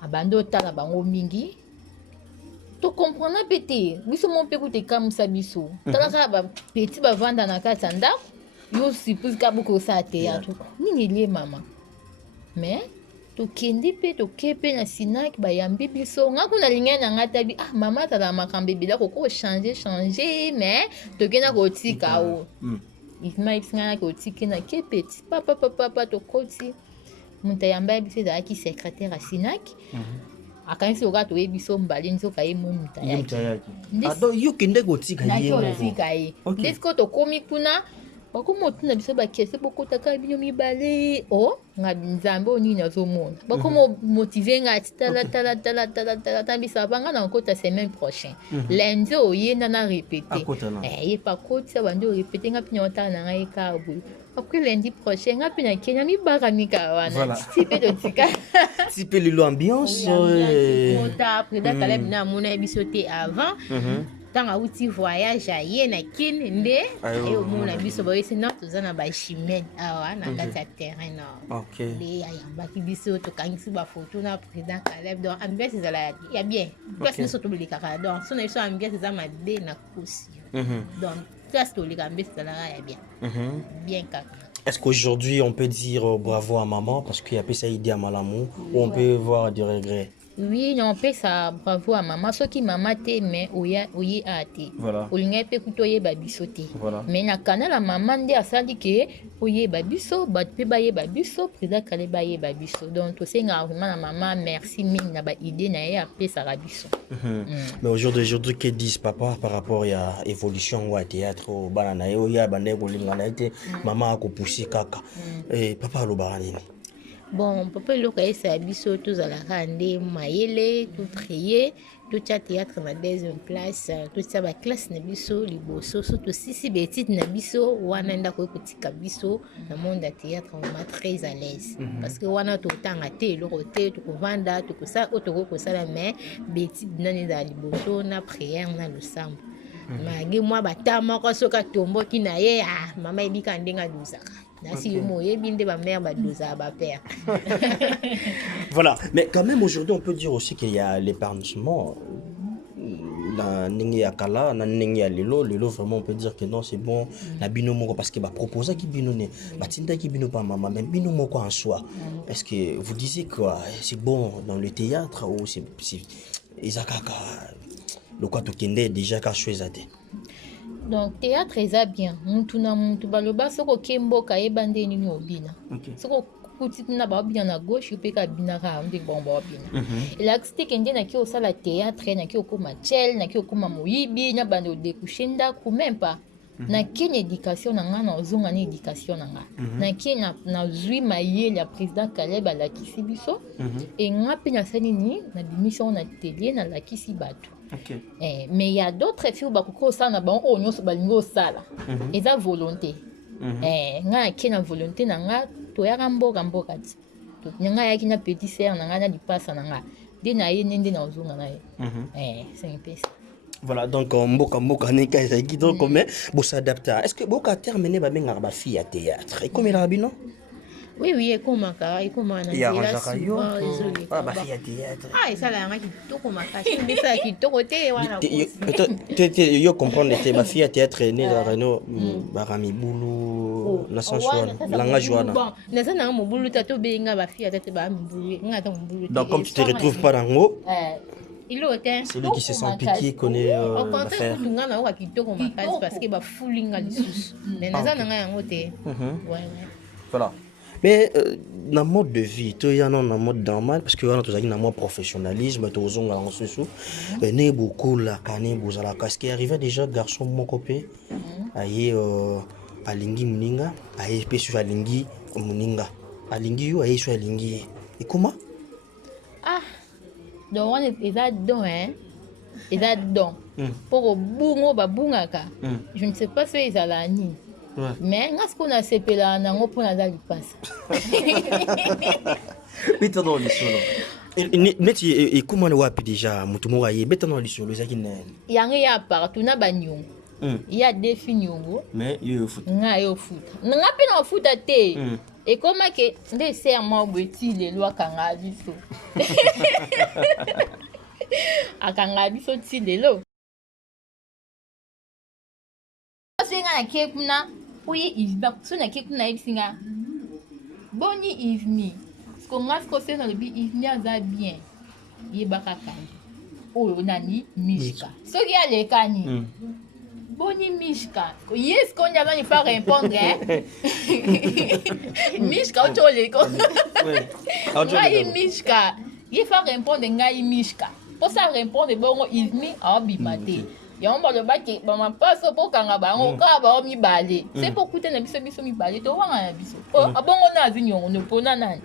Abando tala bango mingi to comprendre pété biso mon pe koute kam sabiso tala ka ba petit ba vanda na kati ndako yo suppose ka boko sa théâtre nini lié maman mais tokende mpe toke mpe na Sinak bayambi biso nga kuna lingai na nga tabi mama tala makambo ebele koko changer mais tokenda kotika o ifima isinga na kotiki na ke petit papa tokoti moto ayamba biso ezalaki secrétaire ya Sinak akanisi oka toyebi biso mbali nzoka ye mo muta yaki yo kende kotika ye ndesiko tokomi kuna bakomotuna biso bakese bokotaka bino mibale nga nzambe onini azomona bakomomotive nga ati tala bisa banga na okota semaine prochaine lundi oyenda na répété ye pakoti abandi orépété nga mpina otala na ngai eka boye après lundi prochain nga mpina kenya mibaka mika wana ti mpe totika ti mpe lelo ambiance mota préda Caleb na amona biso te avant tant outil voyage à Yenakin nde et au monde biso boyesi na toza na ba chimène awa na kati ya terrain na nde ayamba ki biso to kangisi ba photo na président Caleb donc ambiance ezala ya bien place nous surtout les kaka donc so na biso ambiance ezala mabe na kosi donc place to les ambiance ezala ya bien bien kaka. Est-ce qu'aujourd'hui on peut dire bravo à maman parce qu'il y a pas ça idée à Malamou ou on peut voir du regret? Oui, on peut ça bravo à maman. Ce qui maman te mais oye ate. Voilà. Olinga pe kutoye babiso te. Voilà. Mais na kana la maman nde asali ke oye babiso, bat pe baye babiso, président kale baye babiso. Donc to senga vraiment la maman merci ming na ba idée na ye apé ça rabiso. Mais aujourd'hui que disent papa par rapport à évolution au théâtre au banana yo ya bande ko linga na été maman a ko pousser kaka. Et papa lo baranini. Bon, papa le cas c'est biso tous à la rande mayele tout trier tout théâtre na deuxième place tout ça ba classe na biso liboso surtout sisi betite na biso wana nda ko kotika biso na monde théâtre on est très à l'aise parce que wana tout tanga te le côté tout ko vanda tout ko ça auto ko sala mais betite nani za liboso na prière na le sambo magi moi batama ko soka tombo kina ye mama ebika ndenga duzaka. Voilà, mais quand même aujourd'hui on peut dire aussi qu'il y a l'épanouissement. La ningi akala na ningi lelo vraiment on peut dire que non c'est bon la bino moko parce que ba proposer qui bino ne batinda qui bino pas maman même bino moko en soi. Est-ce que vous disiez quoi c'est bon dans le théâtre ou c'est izakaka le quoi to kende déjà ka chose à dire. Donc théâtre est bien muntu na muntu baloba soko kemboka yebande nini obina soko kuti na ba bien na gauche pe ka bina ka ndi bombo obina et l'acte kende na ki osala théâtre na ki okoma chel na ki okoma moyibi na bande odekushenda ku même pas na kini éducation na nga na ozonga ni éducation na nga na kini na zui mayele ya président Caleb alakisi biso et nga pe na sani ni na bimission na télé na lakisi bato. Mais il y a d'autres filles qui sont là, qui sont là. Ils ont volonté. Nga kena volonté na nga to ya mboka mboka ti. To nga ya kina petit sœur na nga na dipasa na nga. De na ye nende na ozunga na ye. C'est un peu ça. Voilà donc mboka nika ezaki donc mais bo s'adapter. Est-ce que boka terminer ba benga ba fille à théâtre? Et comme il a bino? Oui, et comment on a dit là bah fille à théâtre. Et ça là qui tout comme mais ça qui tout côté voilà. Yo comprendre te ba fille à théâtre né la Reno barami boulou na sensuel langage wana. Bon, na ça na mo boulou tato benga ba fille à théâtre ba boulou ngata mo boulou. Donc comme tu te retrouves pas dans haut c'est lui qui se sent piqué connaît l'affaire. Parce que ba foulinga lisusu. Mais na ça na nga yango te. Voilà. Mais dans le mode de vie, il y a un mode normal parce que nous avons un mode professionnalisme, nous avons un sous. Né beaucoup la canne, vous allez la ce qui arrivait déjà garçon mon copain, aïe alingi muninga, aïe pe sur alingi muninga, alingi yo aïe sur alingi. Et comment? Donc on est dedans dedans. Pour bungo ba bungaka. Je ne sais pas si ils allaient ni. Mais est-ce qu'on a sepé là nango pour na dali passe. Beta dans l'isolo. Et comment on wapi déjà mutu mo aye beta dans l'isolo zaki na. Yango ya partout na banyongo. Il y a des finyongo. Mais yo foot. Nga yo foot. Nga pe na foot te. Et comment que les serments beti les lois kanga biso. Akanga biso ti lelo. Senga na kekuna oui il va sona kekuna isinga. Boni evening. Parce qu'on sait dans le but, il n'y a pas bien. Il y a pas oh, nani, Mishka. Ce qui a les cani. Boni Mishka. Yes, qu'on y a il faut répondre. Mishka, autre chose. Ngai Mishka. Il faut répondre ngai Mishka. Pour ça répondre, bon, il m'y a bimate. Yomba le baki, ma passe pour Kangaba, on va mi balé. C'est pour coûter la biso mi balé, to wanga biso. Oh, bon, on a vu, on ne peut pas nan.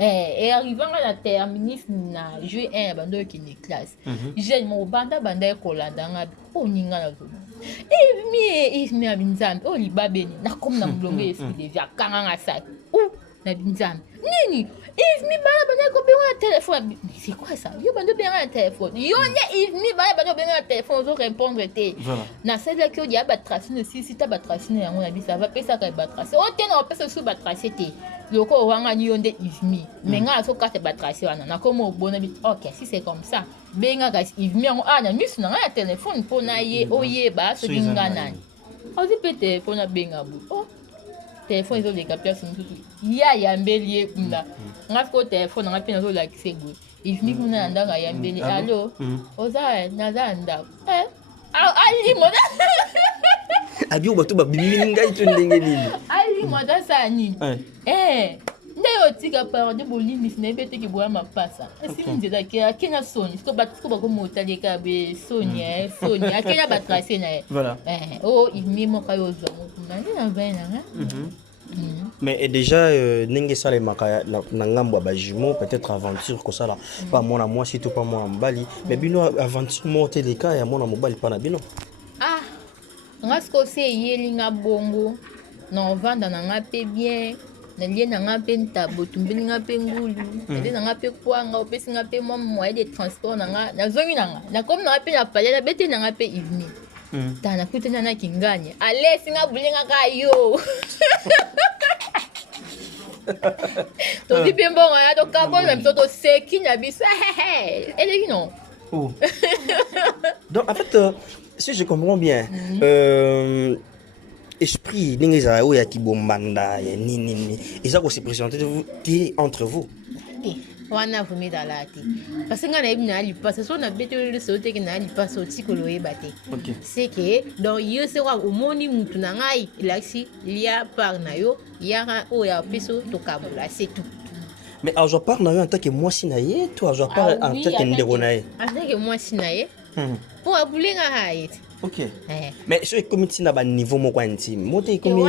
Et arrivant à la terminus, na joué un abandon qui n'est classe. J'ai mon banda banda koladanga, oh, ninga la zone. If me abinzam, oh, li babeni, na comme na mblonge, esprit de via, kanganga sac. Ou, na binzam. Nini, if me banda banda ko bien un téléphone. Mais c'est quoi ça? Yo banda bien un téléphone. Yo ne if me banda bien un téléphone, on répondre té. Na c'est là que il y a batracine si ta batracine on a dit ça va pas ça ka batracine. O té na pesa sous batracine té. Loko wanga ni yonde if me. Mais nga so ka te batracine wana na comme au bon habit. OK, si c'est comme ça. Benga guys if me on a na misu na un téléphone pour na ye oye ba so dinga nani. On dit peut-être pour na benga bu. Oh. Téléphone ils ont des capteurs sur tout. Ya mbeli kunda. Ngafiko téléphone ngapi na zo la kisego. If me kuna ndanga ya mbeli. Allo. Oza naza nda. Ali moda. Abi obato ba biminga itundenge nini. Ali moda sani. Ndayo tika par de bolimi sinebete ki boya mapasa. Esi nzela ke akenya Sony. Ko ba ko motali ka be Sony Sony. Akenya ba tracer na. Voilà. Oh, if me mo kayo zo. Nani na vena mais déjà ninge sale makaya na ngambo ba jumeau peut-être aventure ko sala pas moi surtout pas moi en Bali mais bino aventure monter les cas ya mona mobali pas na bino ngasko se yelinga bongo na vanda na ngape bien na lie na ngape ntabo tumbeli ngape ngulu na na ngape kwanga opesi ngape moyen de transport na zongi na comme na ngape na pale na bete na ngape evening tana kutana na kinganya ale singa bulinga ka yo to di bien bon ya to ka bon même to seki na biso ele non donc en fait si je comprends bien esprit n'ingeza o ya kibombanda ya nini ils ont se présenter entre vous wana vumi dalati parce que ngana ibna ali passe so na beto le sote ke na ali passe au tikolo ebate c'est que donc yo se wa omoni mutu na ngai ilaxi lia par na yo yara o ya peso to kabula c'est tout mais je parle na yo en tant que moi sinaye toi je parle en tant que nderonaye en tant que moi sinaye pour abulenga haït. OK. Mais ce comité n'a pas niveau mon quoi intime. Moi t'es comme on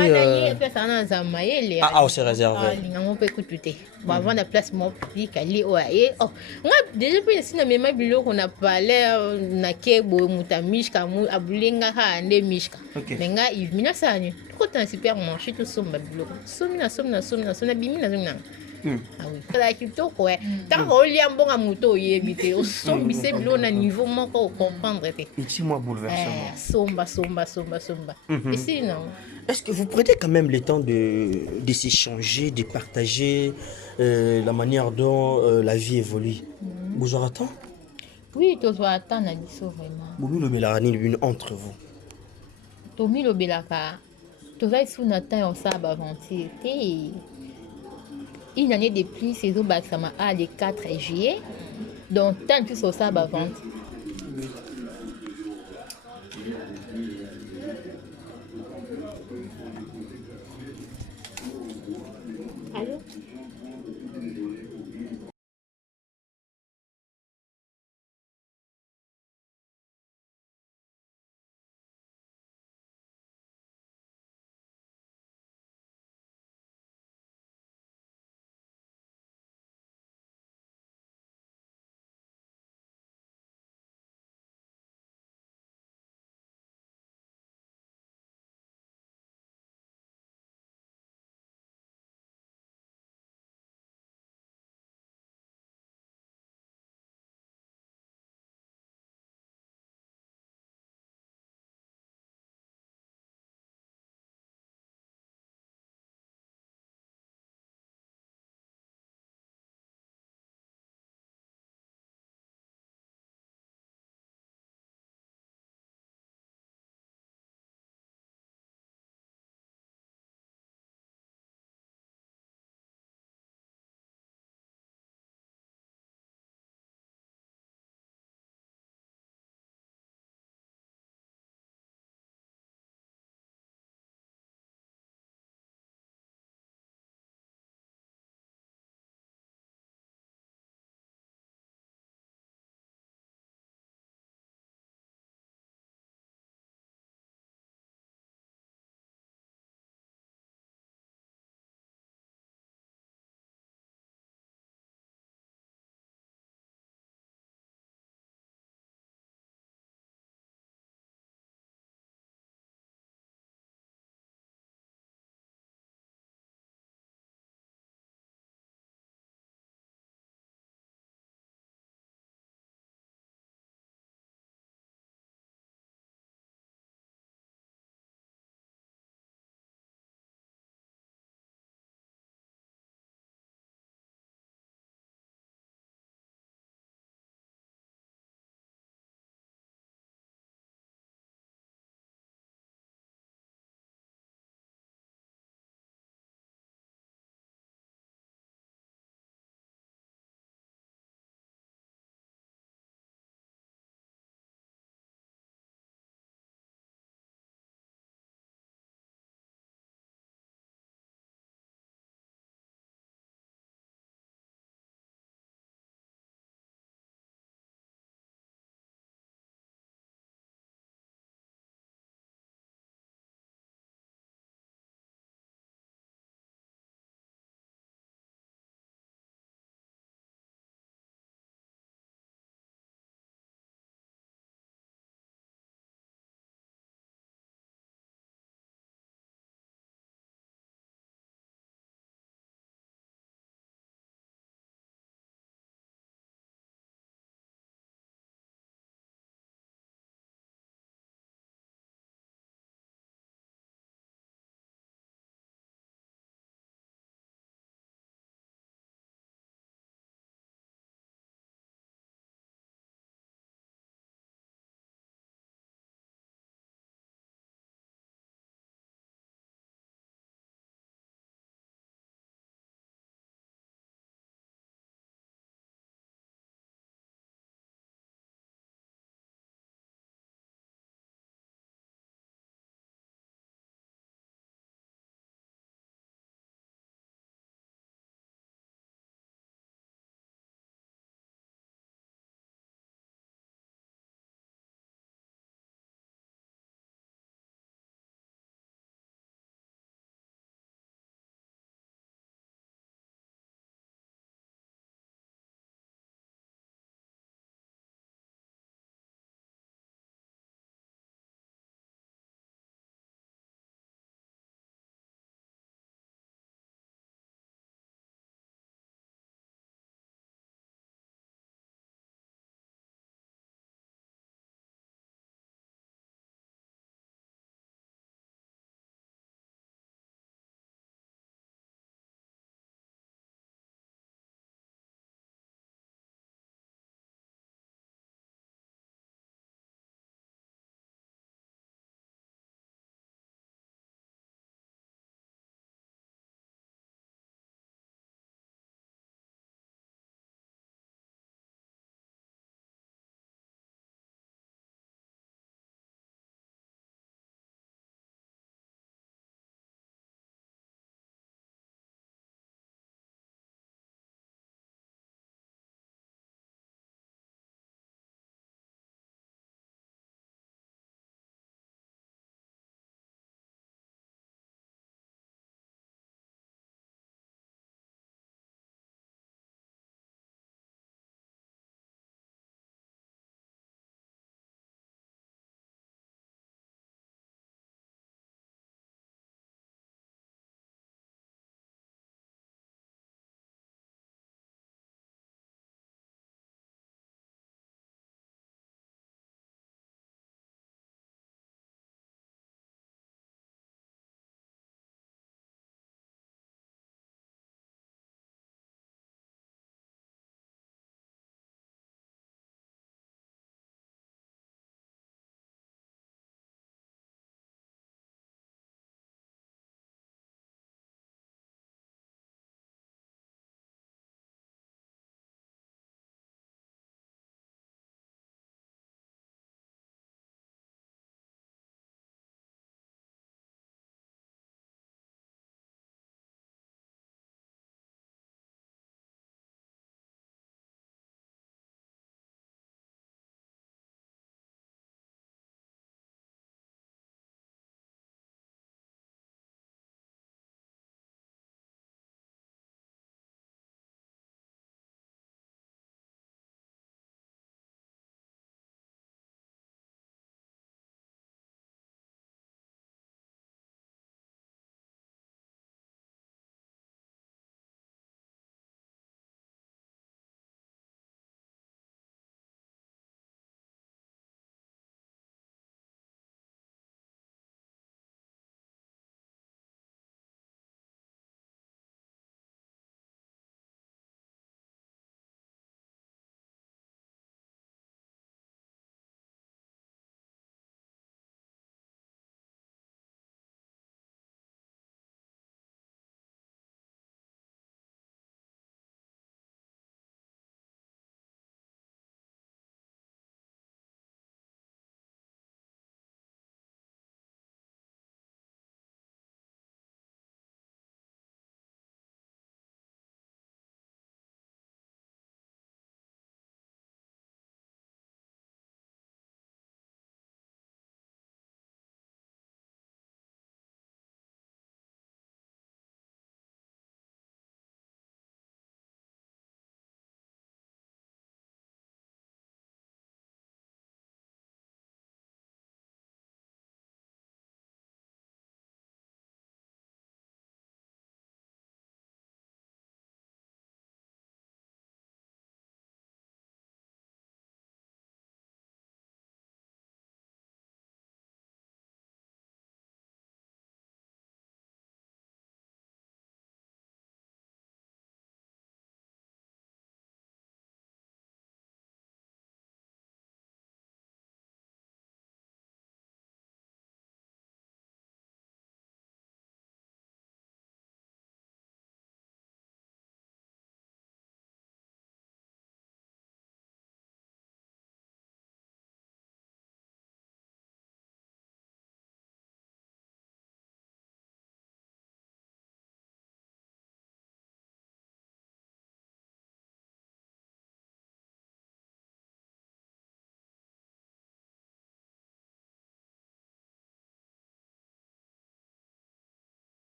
se réserve. On peut écouter. Bon avant la place mon public aller oh. Moi déjà puis si na même bilo qu'on a parlé na kebo mutamishka mu abulenga ha ande mishka. Mais nga il mina sani. Tout un super marché tout somba bilo. Somna bimina zona. Ah oui. La kitoko tant qu'on lit un bon à moto yebité au sombi c'est bilo na niveau mon ko comprendre té. Ici moi bouleversement. Somba. Et sinon est-ce que vous prenez quand même le temps de s'échanger, de partager la manière dont la vie évolue? Vous aurez temps? Oui, tu dois attendre à dire vraiment. Vous le belarani une entre vous. Tomi le belaka. Tu vas sous Nathan on ça aventure. Une année de plus, saison Baxama a le 4 juillet. Donc, tant que ça va vendre.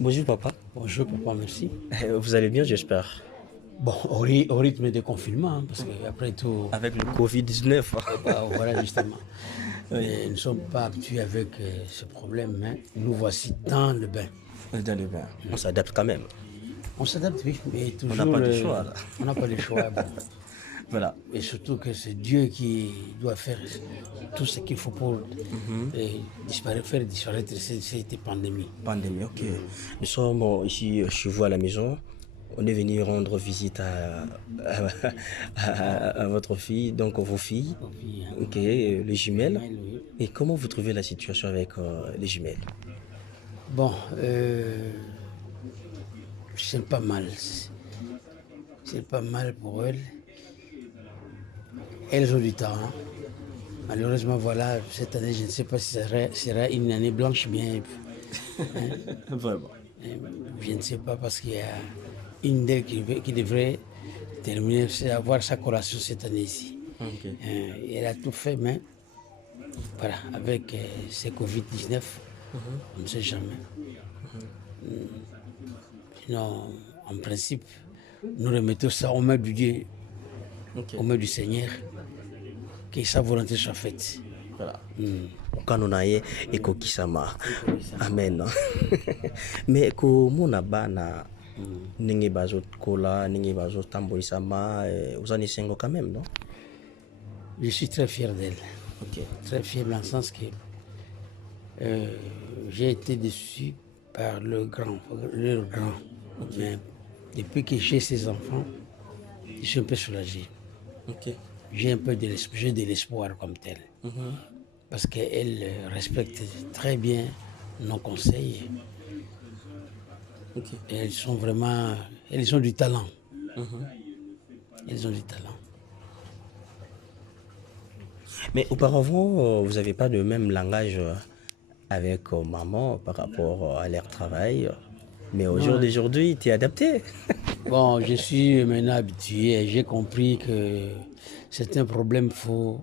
Bonjour papa. Bonjour papa, merci. Vous allez bien, j'espère. Bon, au rythme des confinements, hein, parce qu'après tout, Avec le Covid-19. voilà justement. Mais nous ne sommes pas habitués avec ce problème, hein. Nous voici dans le bain. Dans le bain. On s'adapte quand même. On s'adapte, oui, mais toujours... On n'a pas de choix, là. On n'a pas de choix, bon. Voilà. Et surtout que c'est Dieu qui doit faire tout ce qu'il faut pour faire disparaître cette pandémie. Pandémie, ok. Nous sommes ici chez vous à la maison. On est venu rendre visite à votre fille, donc vos filles, ok, les jumelles. Et comment vous trouvez la situation avec les jumelles? Bon, c'est pas mal. C'est pas mal pour elles. Elles ont du temps. Hein. Malheureusement, voilà, cette année, je ne sais pas si ça sera une année blanche bien. Hein. Vraiment. Je ne sais pas parce qu'il y a une d'elles qui devrait terminer, avoir sa collation cette année-ci. Okay. Elle a tout fait, mais voilà, avec ces Covid-19, on ne sait jamais. Sinon, en principe, nous remettons ça aux mains du Dieu, aux mains du Seigneur, que sa volonté soit faite. Voilà. Quand on a eu ekokisama. Amen. Mais comment on a bana ningi bazo kola, ningi bazo tamborisama, vous en êtes quand même, non? Je suis très fier d'elle. Okay. Très fier dans le sens que j'ai été déçu par leur grand. Okay. Mais depuis que j'ai ces enfants, je suis un peu soulagé. Okay. J'ai un peu de l'espoir comme tel. Parce qu'elle respecte très bien nos conseils. Okay. Et elles ont du talent. Elles ont du talent. Mais auparavant, vous n'avez pas le même langage avec maman par rapport à leur travail. Mais au jour d'aujourd'hui, tu es adapté. Bon, je suis maintenant habitué. J'ai compris que c'est un problème qu'il faut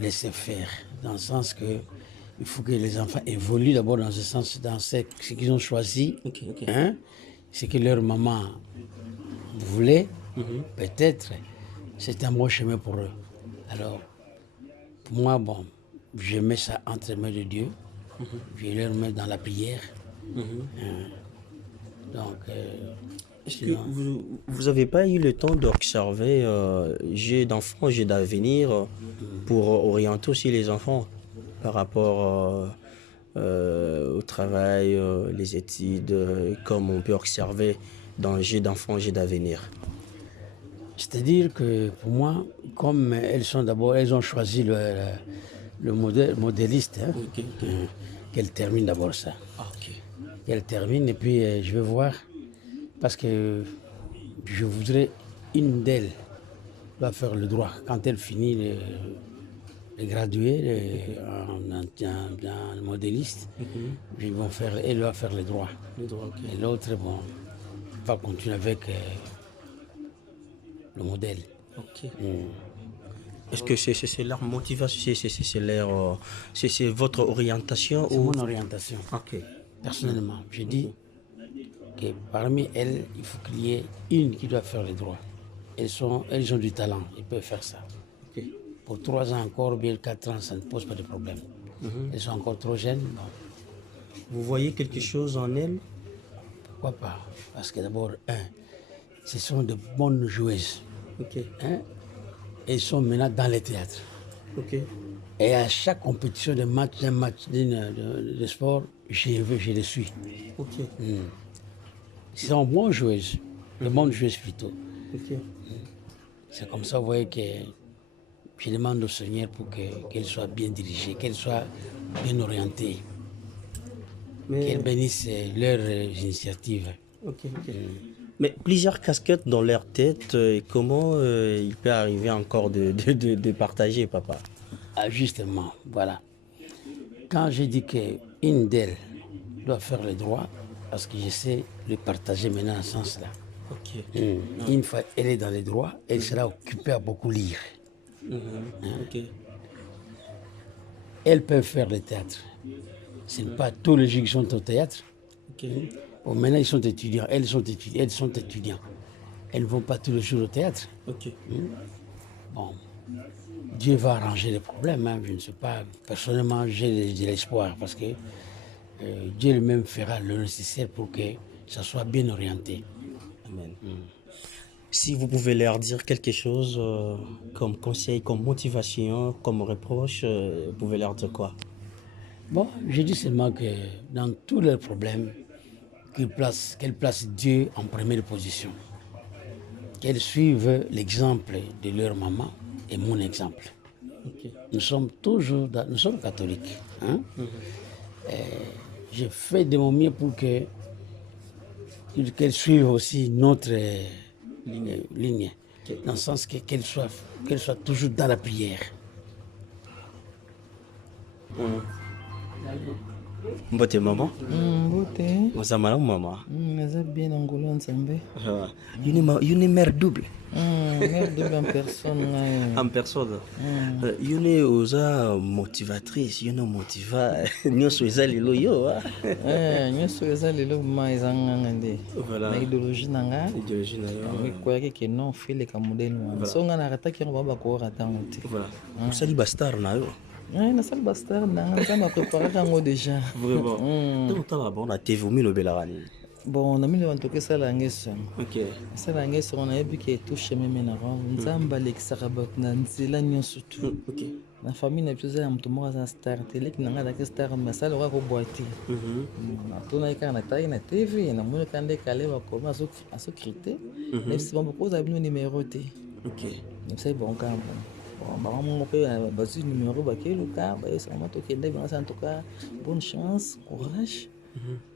laisser faire. Dans le sens que il faut que les enfants évoluent d'abord dans ce sens, dans ce qu'ils ont choisi. Okay. Hein? Ce que leur maman voulait, peut-être, c'est un bon chemin pour eux. Alors, pour moi, bon, je mets ça entre les mains de Dieu. Je leur mets dans la prière. Donc, est-ce que vous n'avez pas eu le temps d'observer j'ai d'enfants, j'ai d'avenir pour orienter aussi les enfants par rapport au travail, les études, comme on peut observer dans j'ai d'enfants, j'ai d'avenir? C'est-à-dire que pour moi, comme elles ont choisi le modéliste, hein, qu'elles terminent d'abord ça. Qu'elles terminent et puis je vais voir, parce que je voudrais une d'elles doit faire le droit. Quand elle finit de graduer en modéliste, elle va faire le droit. Et l'autre, bon, va continuer avec le modèle. Est-ce que c'est leur motivation, c'est votre orientation? C'est mon orientation. Okay. Personnellement, je dis que parmi elles, il faut qu'il y ait une qui doit faire les droits. Elles ont du talent, elles peuvent faire ça. Okay. Pour 3 ans encore, bien 4 ans, ça ne pose pas de problème. Elles sont encore trop jeunes. Bon. Vous voyez quelque chose en elles? Pourquoi pas? Parce que d'abord, ce sont de bonnes joueuses. Elles sont maintenant dans les théâtres. Et à chaque compétition de de sport, je les suis. Elles sont bonnes joueuses, de bonnes joueuses plutôt. C'est comme ça, vous voyez que je demande au Seigneur pour qu'elles soient bien dirigées, qu'elles soient bien orientées, qu'elles bénissent leurs initiatives. Mais plusieurs casquettes dans leur tête, comment il peut arriver encore de partager, papa? Ah, justement, voilà. Quand j'ai dit qu'une d'elles doit faire le droit, parce que je sais le partager maintenant dans ce sens-là. Une fois elle est dans les droits, elle sera occupée à beaucoup lire. Elles peuvent faire le théâtre. Ce n'est pas tous les gens qui sont au théâtre, Bon, maintenant, ils sont étudiants. Elles sont étudiants. Elles ne vont pas tous les jours au théâtre. Bon, Dieu va arranger les problèmes. Hein. Je ne sais pas. Personnellement, j'ai de l'espoir parce que Dieu lui-même fera le nécessaire pour que ça soit bien orienté. Amen. Si vous pouvez leur dire quelque chose comme conseil, comme motivation, comme reproche, vous pouvez leur dire quoi? Bon, je dis seulement que dans tous leurs problèmes, qu'elles placent Dieu en première position. Qu'elles suivent l'exemple de leur maman et mon exemple. Nous sommes catholiques. Hein? Je fais de mon mieux pour qu'elles suivent aussi notre ligne. Dans le sens qu'elles soient toujours dans la prière. Mbote maman. Mbote. Vous avez maman. Naza bien angolo nzambe. Une mère double. Mère double en personne. En personne. Une osa motivatrice, une motiva. Nyoso eza lelo yo. Nyoso eza lelo ma ezanga ngande. Voilà. Na idéologie nanga. Idéologie na yo. Mais quoi que non file ka modèle wana. Songa na rataki ngo baba ko rata ngote. Voilà. Sali bastar na yo. Na salle bastar ça m'a préparé quand déjà. Vraiment. Donc tu as bon à TV au milieu de la rani. Bon, on a mis le ventre que ça la ngesa. OK. Ça la ngesa on a vu que touche même na ro. Nzamba l'exarabat na nzela nyonso tout. OK. Na famille na biso ya mtu moko za star télé ki nanga da star masala wa ko boîtier. Na tona ka na taille na TV na mo ka ndeka le ba ko aso crité. Mais c'est bon beaucoup za bino numéro T. OK. C'est bon quand même. Bon, mon père a basé numéro baquet le cas, bah ça m'a toqué d'ailleurs en tout cas bonne chance, courage.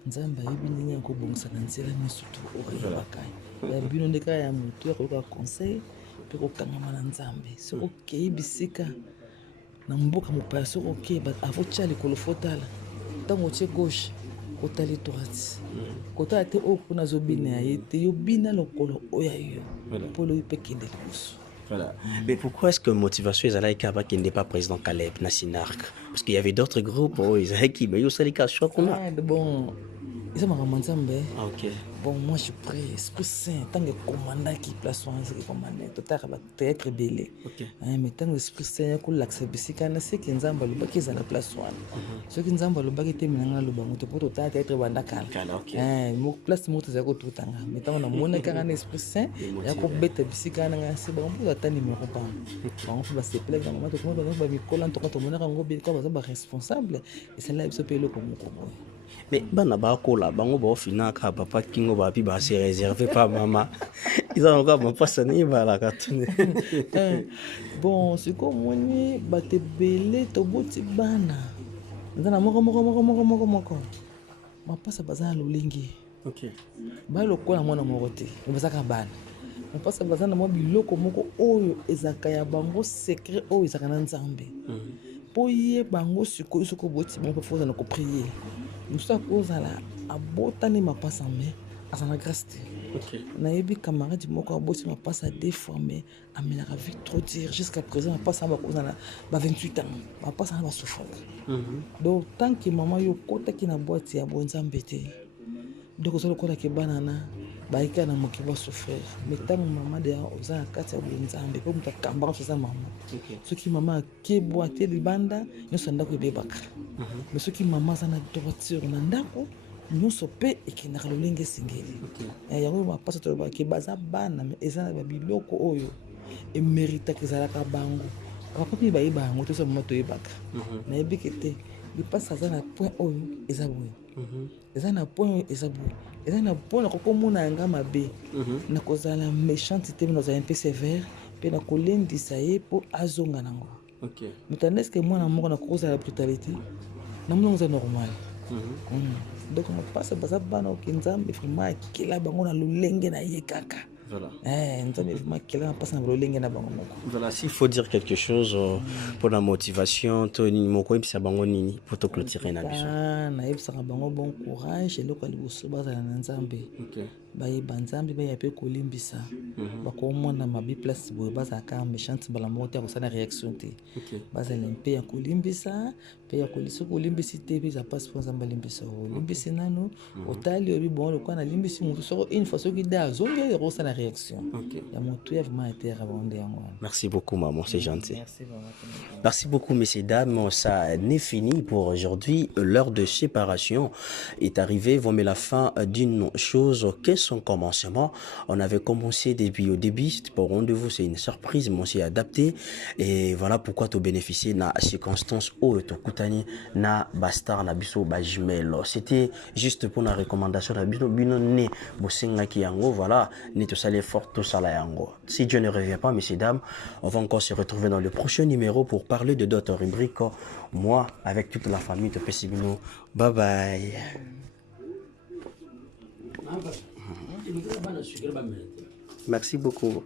Nzamba yebini nko bongisa na nzela surtout oreya bakai. Ya bino ndeka ya mutu ya ko conseil pe ko kangama na nzambe. So OK bisika na mboka mopaya so OK ba avocha le kolofotala. Tango che gauche kotali droite. Kota te okuna zobina ya yete yobina lokolo oyayo. Polo ipekende libuso. Voilà. Mais pourquoi est-ce que Motivation Ezalaï Kaba qui n'est pas président Caleb Nassinark? Parce qu'il y avait d'autres groupes, qui mais Yosalika, je crois qu'on a. Bon, ils ont un Nzambe. OK. Bon, moi je prie, Esprit Saint, tant que commandant qui place en ce commandant, tout à fait être belé. OK. Mais tant que l'Esprit Saint a l'accepté, c'est qu'il Nzamba le baki à la place one. Ce qui Nzamba le baki te minanga le bango te poto ta être bandakal. OK. Mo place mo te ko tutanga. Mais tant on a mon car Esprit Saint, ya ko beta bisika na c'est bon pour ta numéro pas. Bon, faut se plaire dans moment to ko ba mi kolan to ko mona ngo bi ko ba responsable et c'est là se paye le comme mais bana bakola bango ba ofina ka papa kingo ba pi ba se réservé pas maman. Ils ont encore pas ça ni ba la katune. Bon, c'est comme moi ni ba te belé to boti bana. Ndana moko. Ma passa bazana lulingi. OK. Ba lokola mwana moko te. Mbazaka bana. Ma passa bazana mo biloko moko oyo ezaka ya bango secret oyo ezaka na Nzambe. Po ye bango siko boti bango faut na ko prier. Musa kozala abotani mapasa me azana grâce te. OK. Nayebi camarade moko aboti mapasa déformé amenaka vie trop dire jusqu'à présent mapasa ba kozala ba 28 ans mapasa ba souffrir. Donc tant que maman yo kota ki na boîte ya bonzambe te. Donc solo kola ke banana ba ika na mokiba souffrir. Mais tant maman de oza kati ya bonzambe ko muta kamba ko sa maman. OK. Ce qui maman ke boîte libanda yo sanda ko bebaka. Mais ce qui maman sana droiture na ndako nyonso pe ekendaka lolenge esengeli. Yango mapasa toloba ke baza bana me eza na babiloko oyo emeritaka ezalaka bango bapapi bayeba yango toso mama toyebaka nayebi ke te lipasa aza na point oyo eza boye eza na point oyo eza boye eza na point na kokomona yanga mabe na kozala méchante te na kozala mpe sévère mpe na kolendisa ye mpo azonga nango. Mutane eske mwana moko na kokozala brutalité na mona oza normal. Donc on passe baza bana okinzambe vraiment akela bango na lolenge na ye kaka. Voilà. Voilà, s'il faut dire quelque chose pour la motivation, pour te clôturer na biso. Bon courage eloko liboso bazala na nzambe bayeba nzambe baya mpe kolimbisa bakomona mabi place boye bazalaka méchante mbala moko te akosala réaction te bazala mpe ya kolimbisa mpe ya kolisa kolimbisi te mpe eza mpasi mpo nzambe alimbisa olimbisi nano otali oyebi bongo lokola nalimbisi motu soko une fois soki de azongi ekosala réaction ya motu ya vraiment eteyaka bango nde yango wana. Merci beaucoup maman, c'est gentil. Merci beaucoup messieurs dames, ça n'est fini pour aujourd'hui. L'heure de séparation est arrivée. Vous mettez la fin d'une chose qu'est son commencement. On avait commencé depuis au début. Pour rendez-vous, c'est une surprise, mais on s'est adapté. Et voilà pourquoi tu bénéficier de la circonstance où tu kutani na bastar na biso ba jumelle. C'était juste pour la recommandation na biso bino ne bosenga ki yango. Voilà, ne to sale fort to sala yango. Si Dieu ne revient pas, messieurs dames, on va encore se retrouver dans le prochain numéro pour parler de d'autres rubriques. Moi, avec toute la famille de Pessibino. Bye bye. Merci beaucoup.